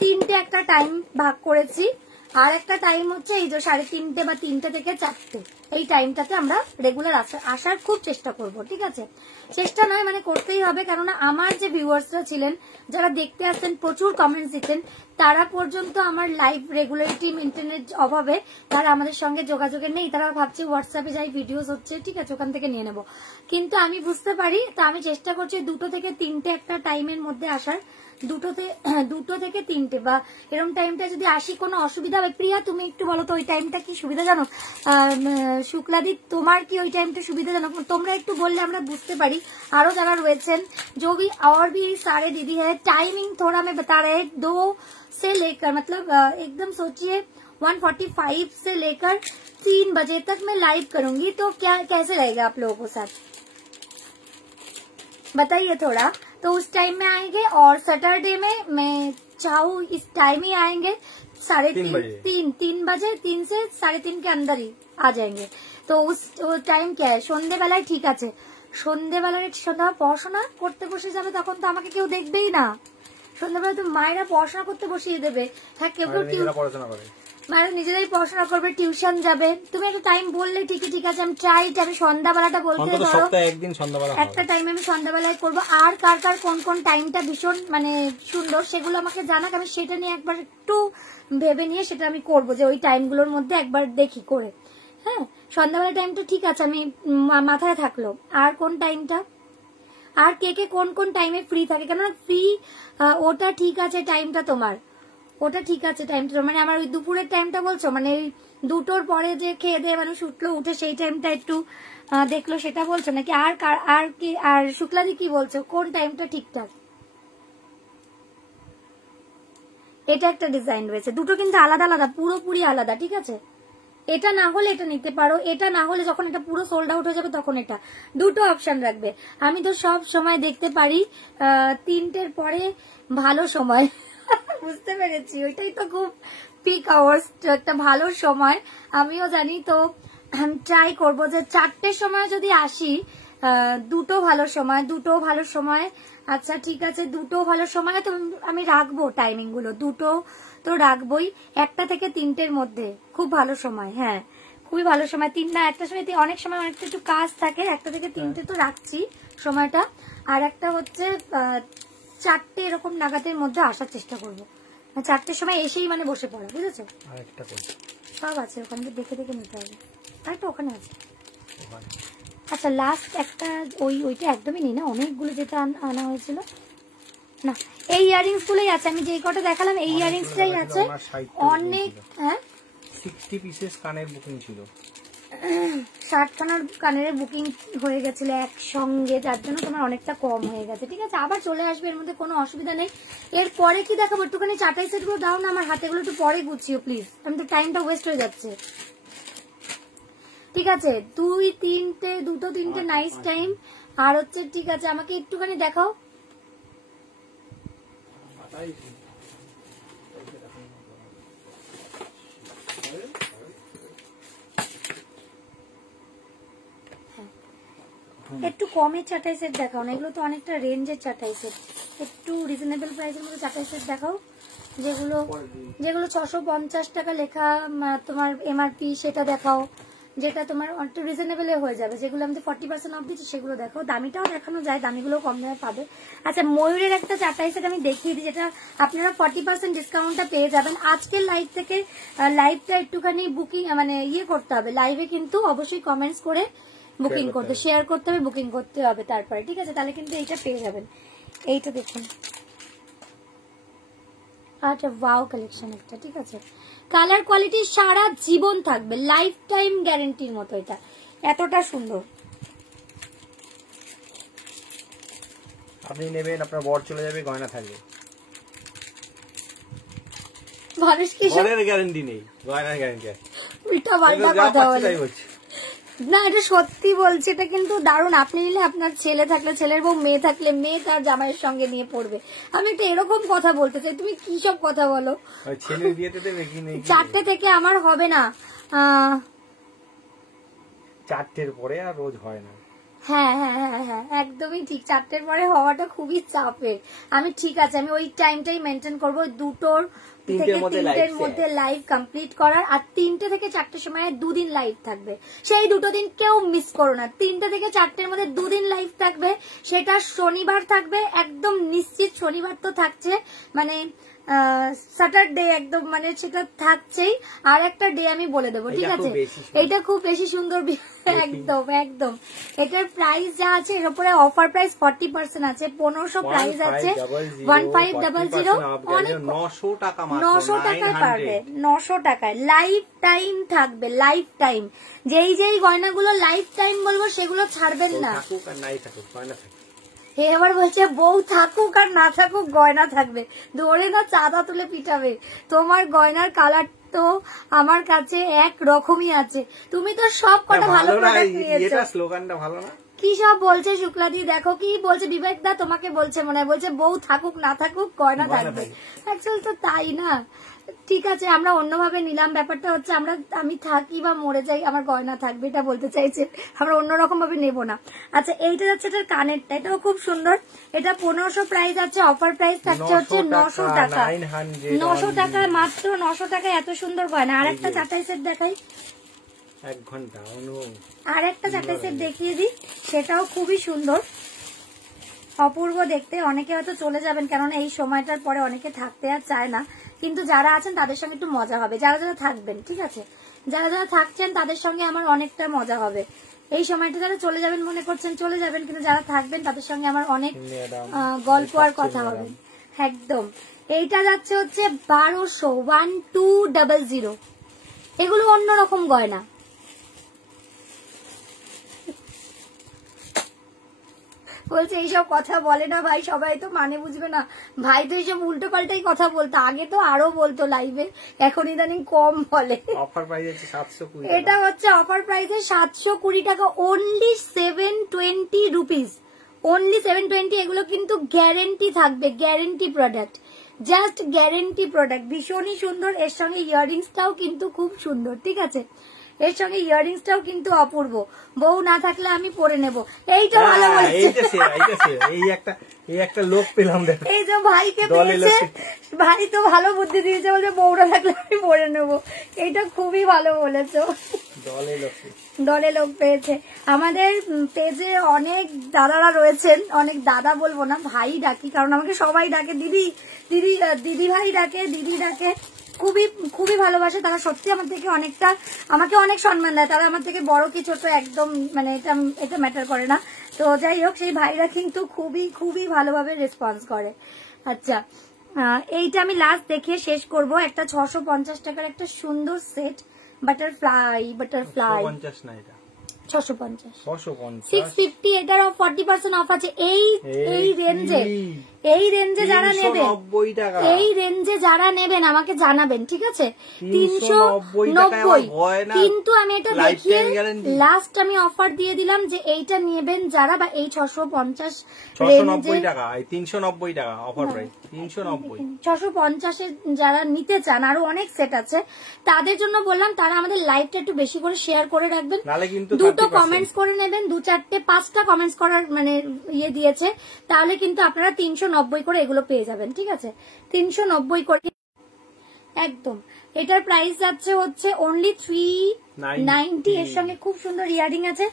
3টে একটা টাইম ভাগ করেছি, আর একটা টাইম হচ্ছে এই যে 3:30 বা 3টে থেকে 4টে, এই টাইমটাতে আমরা রেগুলার আসার খুব চেষ্টা করব, ঠিক আছে। চেষ্টা নয় মানে করতেই হবে, কেননা আমার যে ভিউয়ার্সরা ছিলেন যারা দেখতে আসছেন, প্রচুর কমেন্টস দিচ্ছেন, তারা পর্যন্ত আমার লাইভ রেগুলারিটি মেনটেনের অভাবে তারা আমাদের সঙ্গে যোগাযোগে নেই। তারা ভাবছে হোয়াটসঅ্যাপে যাই ভিডিওস হচ্ছে, ঠিক আছে ওখান থেকে নিয়ে নেব, কিন্তু আমি বুঝতে পারি। তা আমি চেষ্টা করছি 2 থেকে 3টে একটা টাইমের মধ্যে আসার, 2 থেকে 3টে বা এরকম টাইমটা যদি আসি কোনো অসুবিধা হবে? প্রিয়া তুমি একটু বলো তো ওই টাইমটা কি সুবিধা জানো? শুক্লাদি তোমার কি ওই টাইমটা সুবিধা জানো? তোমরা একটু বললে আমরা বুঝতে পারি। আরো যারা রয়েছেন, जो भी और भी सारे दीदी है, टाइमिंग थोड़ा मैं बता रहे, 2 से लेकर मतलब एकदम सोचिए 1:45 से लेकर 3 बजे तक मैं लाइव करूंगी। तो क्या कैसे रहेगा आप लोगों के साथ बताइए थोड़ा। तो उस टाइम में आएंगे, और सैटरडे में मैं चाहूँ इस टाइम ही आएंगे, 3:30 बजे, 3 से 3:30 के अंदर ही आ जाएंगे। तो उस टाइम क्या है, সন্ধ্যেবেলায় ঠিক আছে, সন্ধ্যেবেলায় সন্ধ্যা পড়াশোনা করতে বসে যাবে, তখন তো আমাকে কেউ দেখবেই না। সন্ধ্যাবেলা তো মায়েরা পড়াশোনা করতে বসিয়ে দেবে, হ্যাঁ কেউ পড়াশোনা করে, মায়েরা নিজেরাই পড়াশোনা করবে, টিউশন যাবে। তুমি একটু টাইম বললে ঠিকই, ঠিক আছে আমি ট্রাই, আমি সন্ধ্যাবেলাটা বলতে পারো, সপ্তাহে একদিন সন্ধ্যাবেলা একটা টাইম আমি সন্ধ্যাবেলায় করবো। আর কার কার কোন কোন টাইমটা ভীষণ মানে সুন্দর সেগুলো আমাকে জানাক, আমি সেটা নিয়ে একবার একটু ভেবে নিয়ে সেটা আমি করবো, যে ওই টাইমগুলোর মধ্যে একবার দেখি করে। হ্যাঁ সন্ধ্যাবেলা টাইমটা ঠিক আছে, আমি মাথায় থাকলো। আর কোন টাইমটা, আর কে কে কোন কোন টাইমে ফ্রি থাকে? কেননা ফ্রি ওটা ঠিক আছে টাইমটা তোমার, ওটা ঠিক আছে টাইমটা, মানে আমার ওই দুপুরের টাইমটা বলছো, মানে ওই 2টোর পরে যে খেয়ে দিয়ে মানুষ উঠলো, উঠে সেই টাইমটা একটু দেখলো সেটা বলছো নাকি? আর কি, আর শুক্লাদি কি বলছো, কোন টাইমটা ঠিকঠাক? এটা একটা ডিজাইন রয়েছে, দুটো কিন্তু আলাদা আলাদা, পুরোপুরি আলাদা, ঠিক আছে। এটা না হলে এটা নিতে পারো, এটা না হলে যখন এটা পুরো সোল্ড আউট হয়ে যাবে তখন এটা, দুটো অপশন রাখবে। আমি তো সব সময় দেখতে পারি 3টের পরে ভালো সময় বুঝতে পেরেছি, ওইটাই তো খুব পিক আওয়ার্স, একটা ভালো সময়, আমিও জানি। তো ট্রাই করবো যে 4টের সময় যদি আসি, 2টো ভালো সময়, 2টো ভালো সময়। আচ্ছা ঠিক আছে, 2টো ভালো সময় তো আমি রাখবো টাইমিং গুলো, 2টো তো রাখবোই, 1টা থেকে 3টের মধ্যে খুব ভালো সময়। হ্যাঁ খুবই ভালো সময়। একটা সময় অনেক সময় অনেকটা একটু কাজ থাকে, 1টা থেকে 3টে তো রাখছি সময়টা, আর একটা হচ্ছে 4টে এরকম নাগাদের মধ্যে আসার চেষ্টা করবো। 4টের সময় এসেই মানে বসে পড়া, বুঝেছো? সব আছে ওখানে, দেখে দেখে নিতে হবে। আরেকটা ওখানে আছে। আচ্ছা লাস্ট একটা ওইটা একদমই নেই না, অনেকগুলো যেটা আনা হয়েছিল না, এই ইয়ারিংস গুলোই আছে। আমি যে কটা দেখালাম এই ইয়ারিংসটাই আছে অনেক। হ্যাঁ 60 পিসেস কানের বুকিং ছিল, 60খানার কানের বুকিং হয়ে গেছিল একসঙ্গে, যার জন্য তোমার অনেকটা কম হয়ে গেছে। ঠিক আছে, আবার চলে আসবে, এর মধ্যে কোনো অসুবিধা নেই। এরপরে কি দেখাবো, একটুখানি চাটাই সেট গুলো দাও না, আমার হাতেগুলো একটু পরে গুছিও প্লিজ, আমি তো টাইমটা ওয়েস্ট হয়ে যাচ্ছে। ঠিক আছে, 2-3টে নাইস টাইম। আর হচ্ছে ঠিক আছে, আমাকে একটুখানি দেখাও। একটু কমের চাটাই সেট দেখাও না, এগুলো তো অনেকটা রেঞ্জের চাটাই সেট, একটু রিজনেবল প্রাইসের মধ্যে চাটাই সেট দেখাও, যেগুলো 650 টাকা লেখা তোমার এমআরপি, সেটা দেখাও, যেটা তোমার একটু রিজনেবলে হয়ে যাবে। যেগুলো আমি 40% অফ দিচ্ছি সেগুলো দেখাও, দামিটাও দেখানো যায়, দামিগুলো কম দামে পাবে। আচ্ছা ময়ূরের একটা চাটাই সেট আমি দেখিয়ে দিই, যেটা আপনারা 40% ডিসকাউন্টটা পেয়ে যাবেন। আজকের লাইভ থেকে লাইভটা একটুখানি বুকিং মানে করতে হবে, লাইভে কিন্তু অবশ্যই কমেন্টস করে বুকিং করতে, শেয়ার করতে হবে, বুকিং করতে হবে তারপরে। ঠিক আছে, তাহলে কিন্তু এইটা পেয়ে যাবেন। এইটা দেখুন, আচ্ছা ওয়াও কালেকশন একটা। ঠিক আছে, কালার কোয়ালিটি সারা জীবন থাকবে, লাইফ টাইম গ্যারেন্টির মতো, এটা এতটা সুন্দর। আপনি নেবেন, আপনার বর চলে যাবে, গয়না থাকবে। মানুষ কি বরের গ্যারান্টি নেই, গয়নার গ্যারান্টি আছে। উল্টা পাল্টা কথা বলে না, এটা সত্যি বলছি, এটা কিন্তু দারুণ। আপনি নিলে আপনার ছেলে থাকলে ছেলের বউ, মেয়ে থাকলে মেয়ে তার জামাইয়ের সঙ্গে নিয়ে পড়বে। আমি একটা এরকম কথা বলতে চাই, তুমি কি সব কথা বলো। ছেলের বিয়েতে দেবে কি নেই, 4টে থেকে আমার হবে না, 4টের পরে আর রোজ হয় না। হ্যাঁ হ্যাঁ হ্যাঁ হ্যাঁ একদমই ঠিক, 4টের পরে হওয়াটা খুবই চাপের। আমি ঠিক আছে, আমি ওই টাইমটাই মেনটেন করবো, 2টোর থেকে 3টের মধ্যে লাইভ কমপ্লিট করার। আর 3টে থেকে 4টের সময় 2 দিন লাইভ থাকবে, সেই 2টো দিন কেউ মিস করো না। 3টে থেকে 4টের মধ্যে 2 দিন লাইভ থাকবে, সেটা শনিবার থাকবে একদম নিশ্চিত। শনিবার তো থাকছে, মানে স্যাটারডে একদম, মানে সেটা থাকছেই। আর একটা ডে আমি বলে দেবো, ঠিক আছে? এটা খুব বেশি সুন্দর, একদম একদম। এটার প্রাইস যা আছে, এর উপরে অফার প্রাইস 40% আছে, 1500 প্রাইস আছে, 1500 অনেক 900 টাকায় পারবে, 900 টাকায় লাইফ টাইম থাকবে, লাইফ টাইম। যেই গয়নাগুলো লাইফ টাইম বলবো সেগুলো ছাড়বেন না। এবার বলছে বউ থাকুক আর না থাকুক গয়না থাকবে, ধরে না চাঁদা তুলে পিটাবে। তোমার গয়নার কালার তো আমার কাছে এক রকমই আছে, তুমি তো সব কটা ভালো প্রোডাক্ট নিয়েছো। স্লোগানটা ভালো না, কি সব বলছে শুক্লাদি, দেখো কি বলছে, বিবেক দা তোমাকে বলছে মনে হয়, বলছে বউ থাকুক না থাকুক গয়না থাকবে। অ্যাকচুয়ালি তো তাই না। ঠিক আছে, আমরা অন্যভাবে নিলাম, ব্যাপারটা হচ্ছে আমি থাকি বা মরে যাই আমার গয়না থাকবে, এটা বলতে চাইছে, আমরা অন্যরকম ভাবে নেবো না। আচ্ছা এইটা যাচ্ছে এটার কানেরটা, এটাও খুব সুন্দর, এটা 1500 প্রাইস আছে, অফার প্রাইস থাকছে হচ্ছে 900 টাকা, 900 টাকা মাত্র, 900 টাকায় এত সুন্দর গয়না। আর একটা চাটাই সেট দেখাই, 1 ঘন্টা আর একটা চাটাই সেট দেখিয়ে দিই, সেটাও খুবই সুন্দর, অপূর্ব দেখতে। অনেকে হয়তো চলে যাবেন, কেননা এই সময়টার পরে অনেকে থাকতে আর চায় না, কিন্তু যারা আছেন তাদের সঙ্গে একটু মজা হবে, যারা যারা থাকবেন। ঠিক আছে, যারা যারা থাকছেন তাদের সঙ্গে আমার অনেকটা মজা হবে। এই সময়টা যারা চলে যাবেন মনে করছেন চলে যাবেন, কিন্তু যারা থাকবেন তাদের সঙ্গে আমার অনেক গল্প আর কথা হবে একদম। এইটা যাচ্ছে হচ্ছে 1200 এগুলো অন্যরকম গয়না। বলছে এইসব কথা বলে না ভাই, সবাই তো মানে বুঝবে না ভাই, তো এইসব উল্টো পাল্টাই কথা বলতো, আগে তো আরো বলতো লাইভে, এখন ইদানিং কম বলে। অফার প্রাইস আছে 720, এটা হচ্ছে অফার প্রাইসে 720 টাকা, অনলি 720 রুপিস, অনলি 720। এগুলো কিন্তু গ্যারেন্টি থাকবে, guarantee product, just guarantee product, ভীষণই সুন্দর। এর সঙ্গে ইয়াররিংসটাও কিন্তু খুব সুন্দর। ঠিক আছে, এর সঙ্গে ইয়াররিংসটাও কিন্তু অপূর্ব, বউ না থাকলে আমি পরে নেব। এইটা ভালো বলেছে, এই একটা লোক পেলাম, দেখো এই যে ভাইকে পেয়েছে, ভাই তো ভালো বুদ্ধি দিয়েছে, বলছে বউরা থাকলে আমি পরে নেব। এইটা খুবই ভালো বলেছো, দলে লোক পেয়েছে। আমাদের পেজে অনেক দাদারা রয়েছেন, অনেক দাদা বলবো না, ভাই ডাকি, কারণ আমাকে সবাই ডাকে দিদি দিদি, দিদি ভাই ডাকে, দিদি ডাকে, খুবই খুবই ভালোবাসে তারা। সত্যি আমার থেকে অনেকটা, আমাকে অনেক সম্মান দেয় তারা, আমার থেকে বড় কি ছোট একদম মানে এটা ম্যাটার করে না। তো যাই হোক, সেই ভাইরা কিন্তু খুবই খুবই ভালোভাবে রেসপন্স করে। আচ্ছা, এইটা আমি লাস্ট দেখিয়ে শেষ করব। একটা 650 টাকার একটা সুন্দর সেট, বাটারফ্লাই 650 650, এটার 40% অফ আছে। এই রেঞ্জে যারা নেবেন, এই রেঞ্জে যারা নেবেন আমাকে জানাবেন, ঠিক আছে? 390। কিন্তু আমি এটা দেখিয়ে লাস্ট আমি অফার দিয়ে দিলাম যে এইটা নেবেন যারা, বা এই 650 রেঞ্জে 390 টাকা অফার প্রাইস, 650 যারা নিতে চান, আরো অনেক সেট আছে, তাদের জন্য বললাম তারা আমাদের লাইভটা একটু বেশি করে শেয়ার করে রাখবেন, দুটো কমেন্টস করে নেবেন, 2-4-5টা কমেন্টস করার মানে ইয়ে দিয়েছে, তাহলে কিন্তু আপনারা 390 করে এগুলো পেয়ে যাবেন, ঠিক আছে? 390 করে একদম। এটার প্রাইস যাচ্ছে হচ্ছে অনলি 390। এর সঙ্গে খুব সুন্দর ইয়ারিং আছে,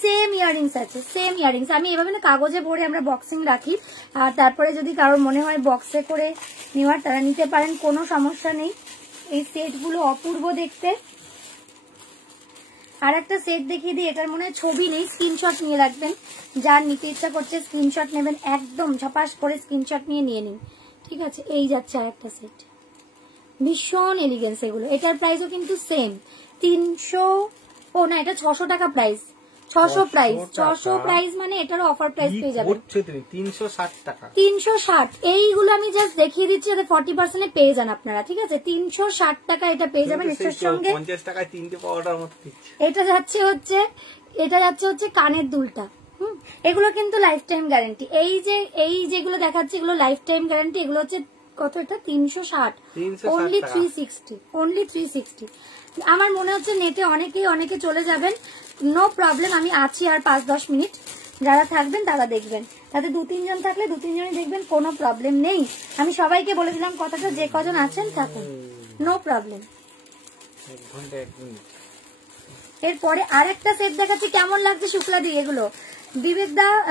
সেম ইয়ারিংস আছে, সেম ইয়ারিংস। আমি এভাবে না কাগজে ভরে আমরা বক্সিং রাখি, আর তারপরে যদি কারোর মনে হয় বক্সে করে নেওয়ার, তারা নিতে পারেন, কোনো সমস্যা নেই। এই সেটগুলো অপূর্ব দেখতে। আর একটা সেট দেখিয়ে দিই, এটার মনে হয় ছবি নেই, স্ক্রিনশট নিয়ে রাখবেন, যার নিতে ইচ্ছা করছে স্ক্রিনশট নেবেন, একদম ঝপাস করে স্ক্রিনশট নিয়ে নিন, ঠিক আছে? এই যাচ্ছে আর একটা সেট, ভীষণ এলিগেন্স এগুলো। এটার প্রাইসও কিন্তু সেম 300, ও না এটা 600 টাকা প্রাইস, 600 প্রাইস মানে এটারও অফার প্রাইস পেয়ে যাবেন 360 টাকা, 360। এইগুলো আমি জাস্ট দেখিয়ে দিচ্ছি যাতে 40% পেয়ে যান আপনারা, ঠিক আছে? 360 টাকা এটা পেয়ে যাবেন। এটার সঙ্গে 50 টাকায় 3টে পাউডার মতো দিচ্ছে। এটা যাচ্ছে হচ্ছে কানের দুলটা। এগুলো কিন্তু লাইফ টাইম গ্যারান্টি। এই যেগুলো দেখাচ্ছি এগুলো লাইফ টাইম গ্যারান্টি। এগুলো হচ্ছে কত? এটা 360, অনলি 360। আমার মনে হচ্ছে নেটে অনেকে চলে যাবেন, নো প্রবলেম, আমি আছি আর 5-10 মিনিট, যারা থাকবেন তারা দেখবেন, তাতে 2-3 জন থাকলে 2-3 জনই দেখবেন, কোনো প্রবলেম নেই। আমি সবাইকে বলে দিলাম কথাটা, যে কজন আছেন থাকুন, নো প্রবলেম। এরপরে আরেকটা সেট দেখাচ্ছি, কেমন লাগছে শুক্লাদি এগুলো?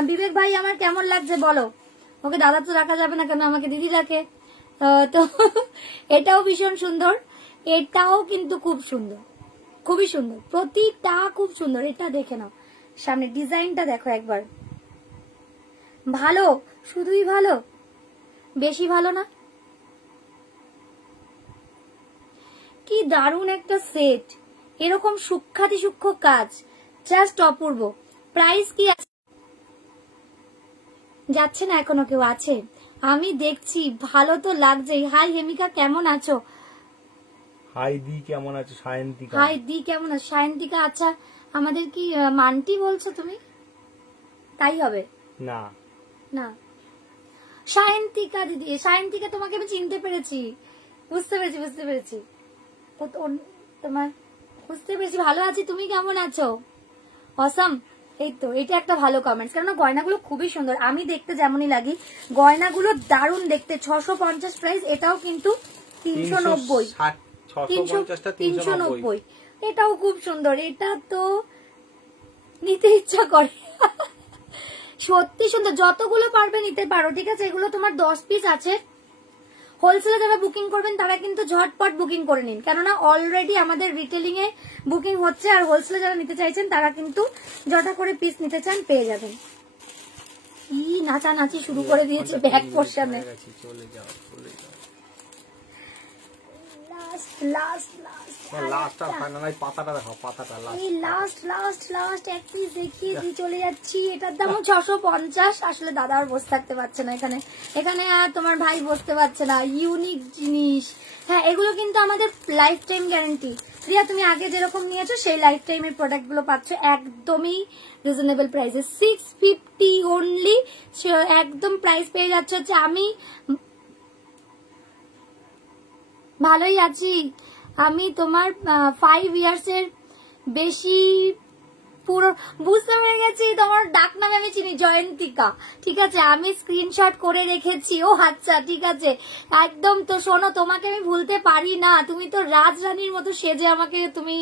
বিবেক ভাই আমার কেমন লাগছে বলো? ওকে দাদা তো রাখা যাবে না, কেন আমাকে দিদি রাখে। তো এটাও ভীষণ সুন্দর, এটাও কিন্তু খুব সুন্দর, খুবই সুন্দর, প্রতিটা খুব সুন্দর। এটা দেখে নাও, সামনে ডিজাইনটা দেখো একবার, ভালো, শুধুই ভালো, বেশি ভালো না? কি দারুণ একটা সেট, এরকম সূক্ষ্ম কাজ, জাস্ট অপূর্ব। প্রাইস কি আছে? যাচ্ছে না এখনো? কেউ আছে? আমি দেখছি, ভালো তো লাগছেই। হাই হেমিকা, কেমন আছো? হাই দি, কেমন আছো? সায়ন্তিকা, হাই দি, কেমন আছো? সায়ন্তিকা, আচ্ছা আমাদের কি মান্টি বলছো তুমি? তাই হবে না, না সায়ন্তিকা দিদি, সায়ন্তিকা তোমাকে আমি চিনতে পেরেছি, বুঝতে পেরেছি তোমার, বুঝতে পেরেছি। ভালো আছি, তুমি কেমন আছো? অসাম। এই তো, এটা একটা ভালো কমেন্টস, কেননা গয়নাগুলো খুবই সুন্দর, আমি দেখতে যেমনই লাগি, গয়নাগুলো দারুণ দেখতে। 650 প্রাইস, এটাও কিন্তু 390, 390। এটাও খুব সুন্দর, এটা তো নিতে ইচ্ছা করে, সত্যি সুন্দর। যতগুলো পারবে নিতে পারো, ঠিক আছে? এগুলো তোমার 10 পিস আছে। হোলসেলে যারা বুকিং করবেন তারা কিন্তু ঝটপট বুকিং করে নিন, কেননা অলরেডি আমাদের রিটেলিং এ বুকিং হচ্ছে, আর হোলসেলে যারা নিতে চাইছেন তারা কিন্তু যটা করে পিস নিতে চান পেয়ে যাবেন। কি নাচানাচি শুরু করে দিয়েছে ব্যাক পোর্শনে। লাস্ট এক পিস দেখিয়ে দিয়ে চলে যাচ্ছি। এটার দাম 650। আসলে দাদা আর বসে থাকতে পারছে না এখানে আর তোমার ভাই বসতে পারছে না। ইউনিক জিনিস, হ্যাঁ এগুলো কিন্তু আমাদের লাইফ টাইম গ্যারান্টি। রিয়া তুমি আগে যেরকম নিয়েছো সেই লাইফ টাইমের প্রোডাক্ট গুলো পাচ্ছ একদমই রিজনেবল প্রাইসে, 650 অনলি। একদম প্রাইস পেয়ে যাচ্ছে হচ্ছে। আমি ভালোই আছি, আমি তোমার 5 ইয়ার্স এর বেশি পুরো বুঝতে পেরে গেছি, তোমার ডাক নামে আমি চিনি, জয়ন্তিকা। ঠিক আছে, আমি স্ক্রিনশট করে রেখেছি। ও আচ্ছা, ঠিক আছে, একদম। তো শোনো, তোমাকে আমি ভুলতে পারি না, তুমি তো রাজরানীর মতো সেজে আমাকে, তুমি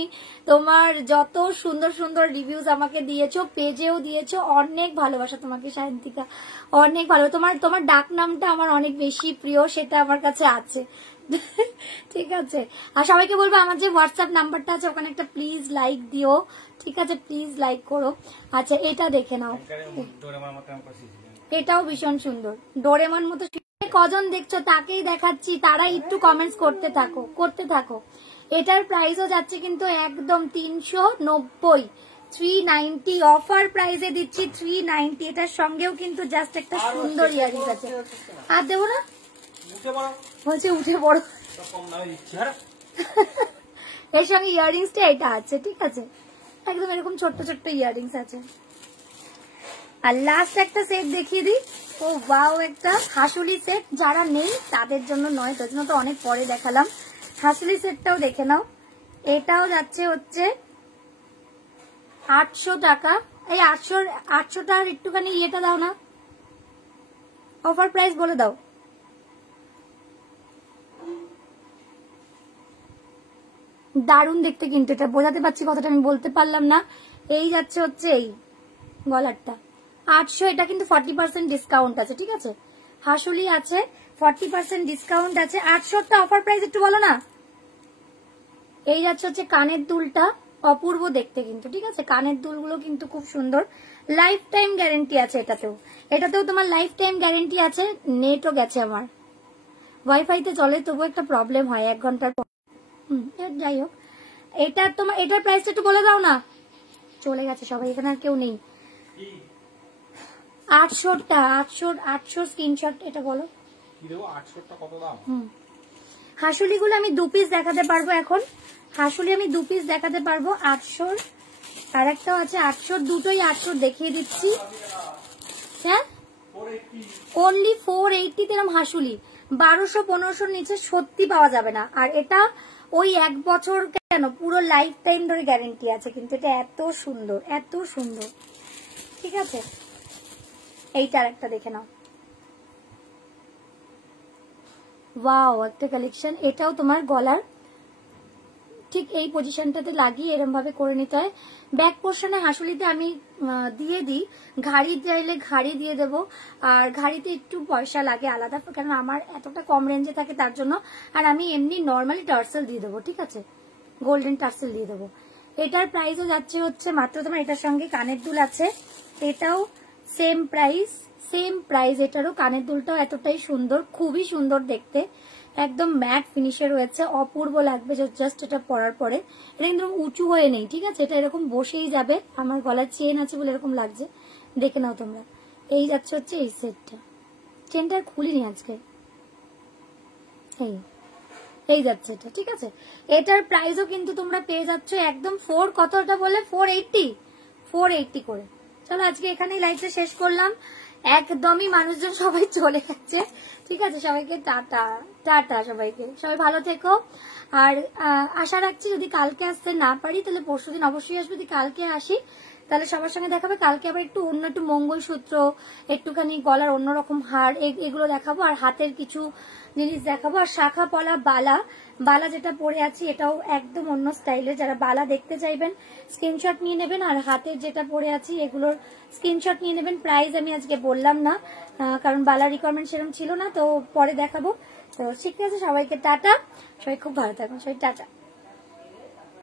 তোমার যত সুন্দর সুন্দর রিভিউজ আমাকে দিয়েছো, পেজেও দিয়েছো, অনেক ভালোবাসা তোমাকে সায়ন্তিকা, অনেক ভালো। তোমার ডাক নামটা আমার অনেক বেশি প্রিয়, সেটা আমার কাছে আছে। ঠিক আছে, আর সবাইকে বলবো আমার যে হোয়াটসঅ্যাপ নাম্বারটা আছে ওখানে একটা প্লিজ লাইক দিও। ঠিক আছে, প্লিজ লাইক করো। আচ্ছা, এটা দেখে নাও, এটাও ভীষণ সুন্দর, ডোরেমন মতো। কজন দেখছো তাকেই দেখাচ্ছি, তারা একটু কমেন্টস করতে থাকো। এটার প্রাইসও যাচ্ছে কিন্তু একদম 390, 390 অফার প্রাইসে দিচ্ছি 390। এটার সঙ্গেও কিন্তু জাস্ট একটা সুন্দর ইয়ারিংস আছে। আর দেবো না বলছে, উঠে পড়ো। এর সঙ্গে ইয়ারিংসটা এটা আছে। ঠিক আছে, একদম এরকম ছোট্ট ছোট্ট ইয়ারিংস আছে। আর লাস্ট একটা সেট দেখিয়ে দিই। ও ওয়াও, একটা হাসুলি সেট। যারা নেই তাদের জন্য নয়, তার জন্য তো অনেক পরে দেখালাম। হাসুলি সেটটাও দেখে নাও। এটাও যাচ্ছে হচ্ছে 800 টাকা। এই 800টার একটুখানি ইয়েটা দাও না, অফার প্রাইস বলে দাও। দারুণ দেখতে, কিন্তু এটা বোঝাতে পারছি কথাটা আমি বলতে পারলাম না। এই যাচ্ছে হচ্ছে এই গলারটা 800, এটা কিন্তু 40% ডিসকাউন্ট আছে। ঠিক আছে, হাসুলি আছে, 40% ডিসকাউন্ট আছে। 800টা অফার প্রাইস একটু বলো না। এই যাচ্ছে হচ্ছে কানের দুলটা, অপূর্ব দেখতে কিন্তু। ঠিক আছে, কানের দুলগুলো কিন্তু খুব সুন্দর, লাইফ টাইম গ্যারেন্টি আছে এটাতেও তোমার লাইফ টাইম গ্যারেন্টি আছে। নেটও গেছে আমার, ওয়াইফাইতে চলে, তবু একটা প্রবলেম হয় 1 ঘন্টার পর। যাই হোক, এটা তোমার, এটার প্রাইসটা একটু বলে দাও না। চলে গেছে সবাই, এখানে আর কেউ নেই। 800টা, 800 স্ক্রিনশট, এটা বলো। হাসুলিগুলো আমি 2 পিস দেখাতে পারবো এখন। হাসুলি আমি 2 পিস দেখাতে পারবো। 800 আর একটাও আছে 800, দুটোই 800 দেখিয়ে দিচ্ছি। হ্যাঁ, অনলি 480 এরকম হাসুলি। 1200-1500 নিচে সত্যি পাওয়া যাবে না। আর এটা ওই 1 বছর কেন, পুরো লাইফ টাইম ধরে গ্যারেন্টি আছে কিন্তু। এটা এত সুন্দর, এত সুন্দর। ঠিক আছে, এইটার একটা দেখে নাও। ওয়াও, একটা কালেকশন। এটাও তোমার গলার ঠিক এই পজিশনটাতে লাগিয়ে এরকম ভাবে করে নিতে হয়। ব্যাক পোর্শনে হাসুলিতে আমি দিয়ে দিই, ঘাড়ি চাইলে ঘাড়ি দিয়ে দেব। আর ঘাড়িতে একটু পয়সা লাগে আলাদা, কারণ আমার এতটা কম রেঞ্জে থাকে তার জন্য। আর আমি এমনি নর্মালি টার্সেল দিয়ে দেবো। ঠিক আছে, গোল্ডেন টার্সেল দিয়ে দেবো। এটার প্রাইসও যাচ্ছে হচ্ছে মাত্র তোমার, এটার সঙ্গে কানের দুল আছে, এটাও সেম প্রাইস। এটারও কানের দুলটাও এতটাই সুন্দর, খুবই সুন্দর দেখতে, একদম ম্যাট ফিনিশে রয়েছে, অপূর্ব লাগবে জাস্ট এটা পরার পরে। এটা কিন্তু উঁচু হয়ে নেই। ঠিক আছে, এটা এরকম বসেই যাবে। আমার গলার চেন আছে বলে এরকম লাগছে, দেখে নাও তোমরা। এই যাচ্ছে হচ্ছে এই সেটটা, চেনটা আর খুলিনি আজকে। এই যাচ্ছে এটা। ঠিক আছে, এটার প্রাইসও কিন্তু তোমরা পেয়ে যাচ্ছ একদম কতটা বলে 480 করে। চলো আজকে এখানেই লাইভটা শেষ করলাম। একদমই মানুষজন সবাই চলে গেছে। ঠিক আছে, সবাইকে টাটা টাটা, সবাই ভালো থেকো। আর আশা রাখছি যদি কালকে আসতে না পারি তাহলে পরশুদিন অবশ্যই আসবে। যদি কালকে আসি তাহলে সবার সঙ্গে দেখাবে। কালকে আবার একটু মঙ্গলসূত্র, একটুখানি গলার অন্যরকম হার, এগুলো দেখাবো। আর হাতের কিছু জিনিস দেখাবো। আর শাখা পলা বালা যেটা পরে আছি এটাও একদম অন্য স্টাইলের। যারা বালা দেখতে চাইবেন স্ক্রিনশট নিয়ে নেবেন। আর হাতের যেটা পরে আছি এগুলোর স্ক্রিনশট নিয়ে নেবেন। প্রাইস আমি আজকে বললাম না, কারণ বালার রিকোয়ারমেন্ট সেরকম ছিল না, তো পরে দেখাবো। তো ঠিক আছে, সবাইকে টাটা, সবাই খুব ভালো থাকবেন, সবাই টাটা।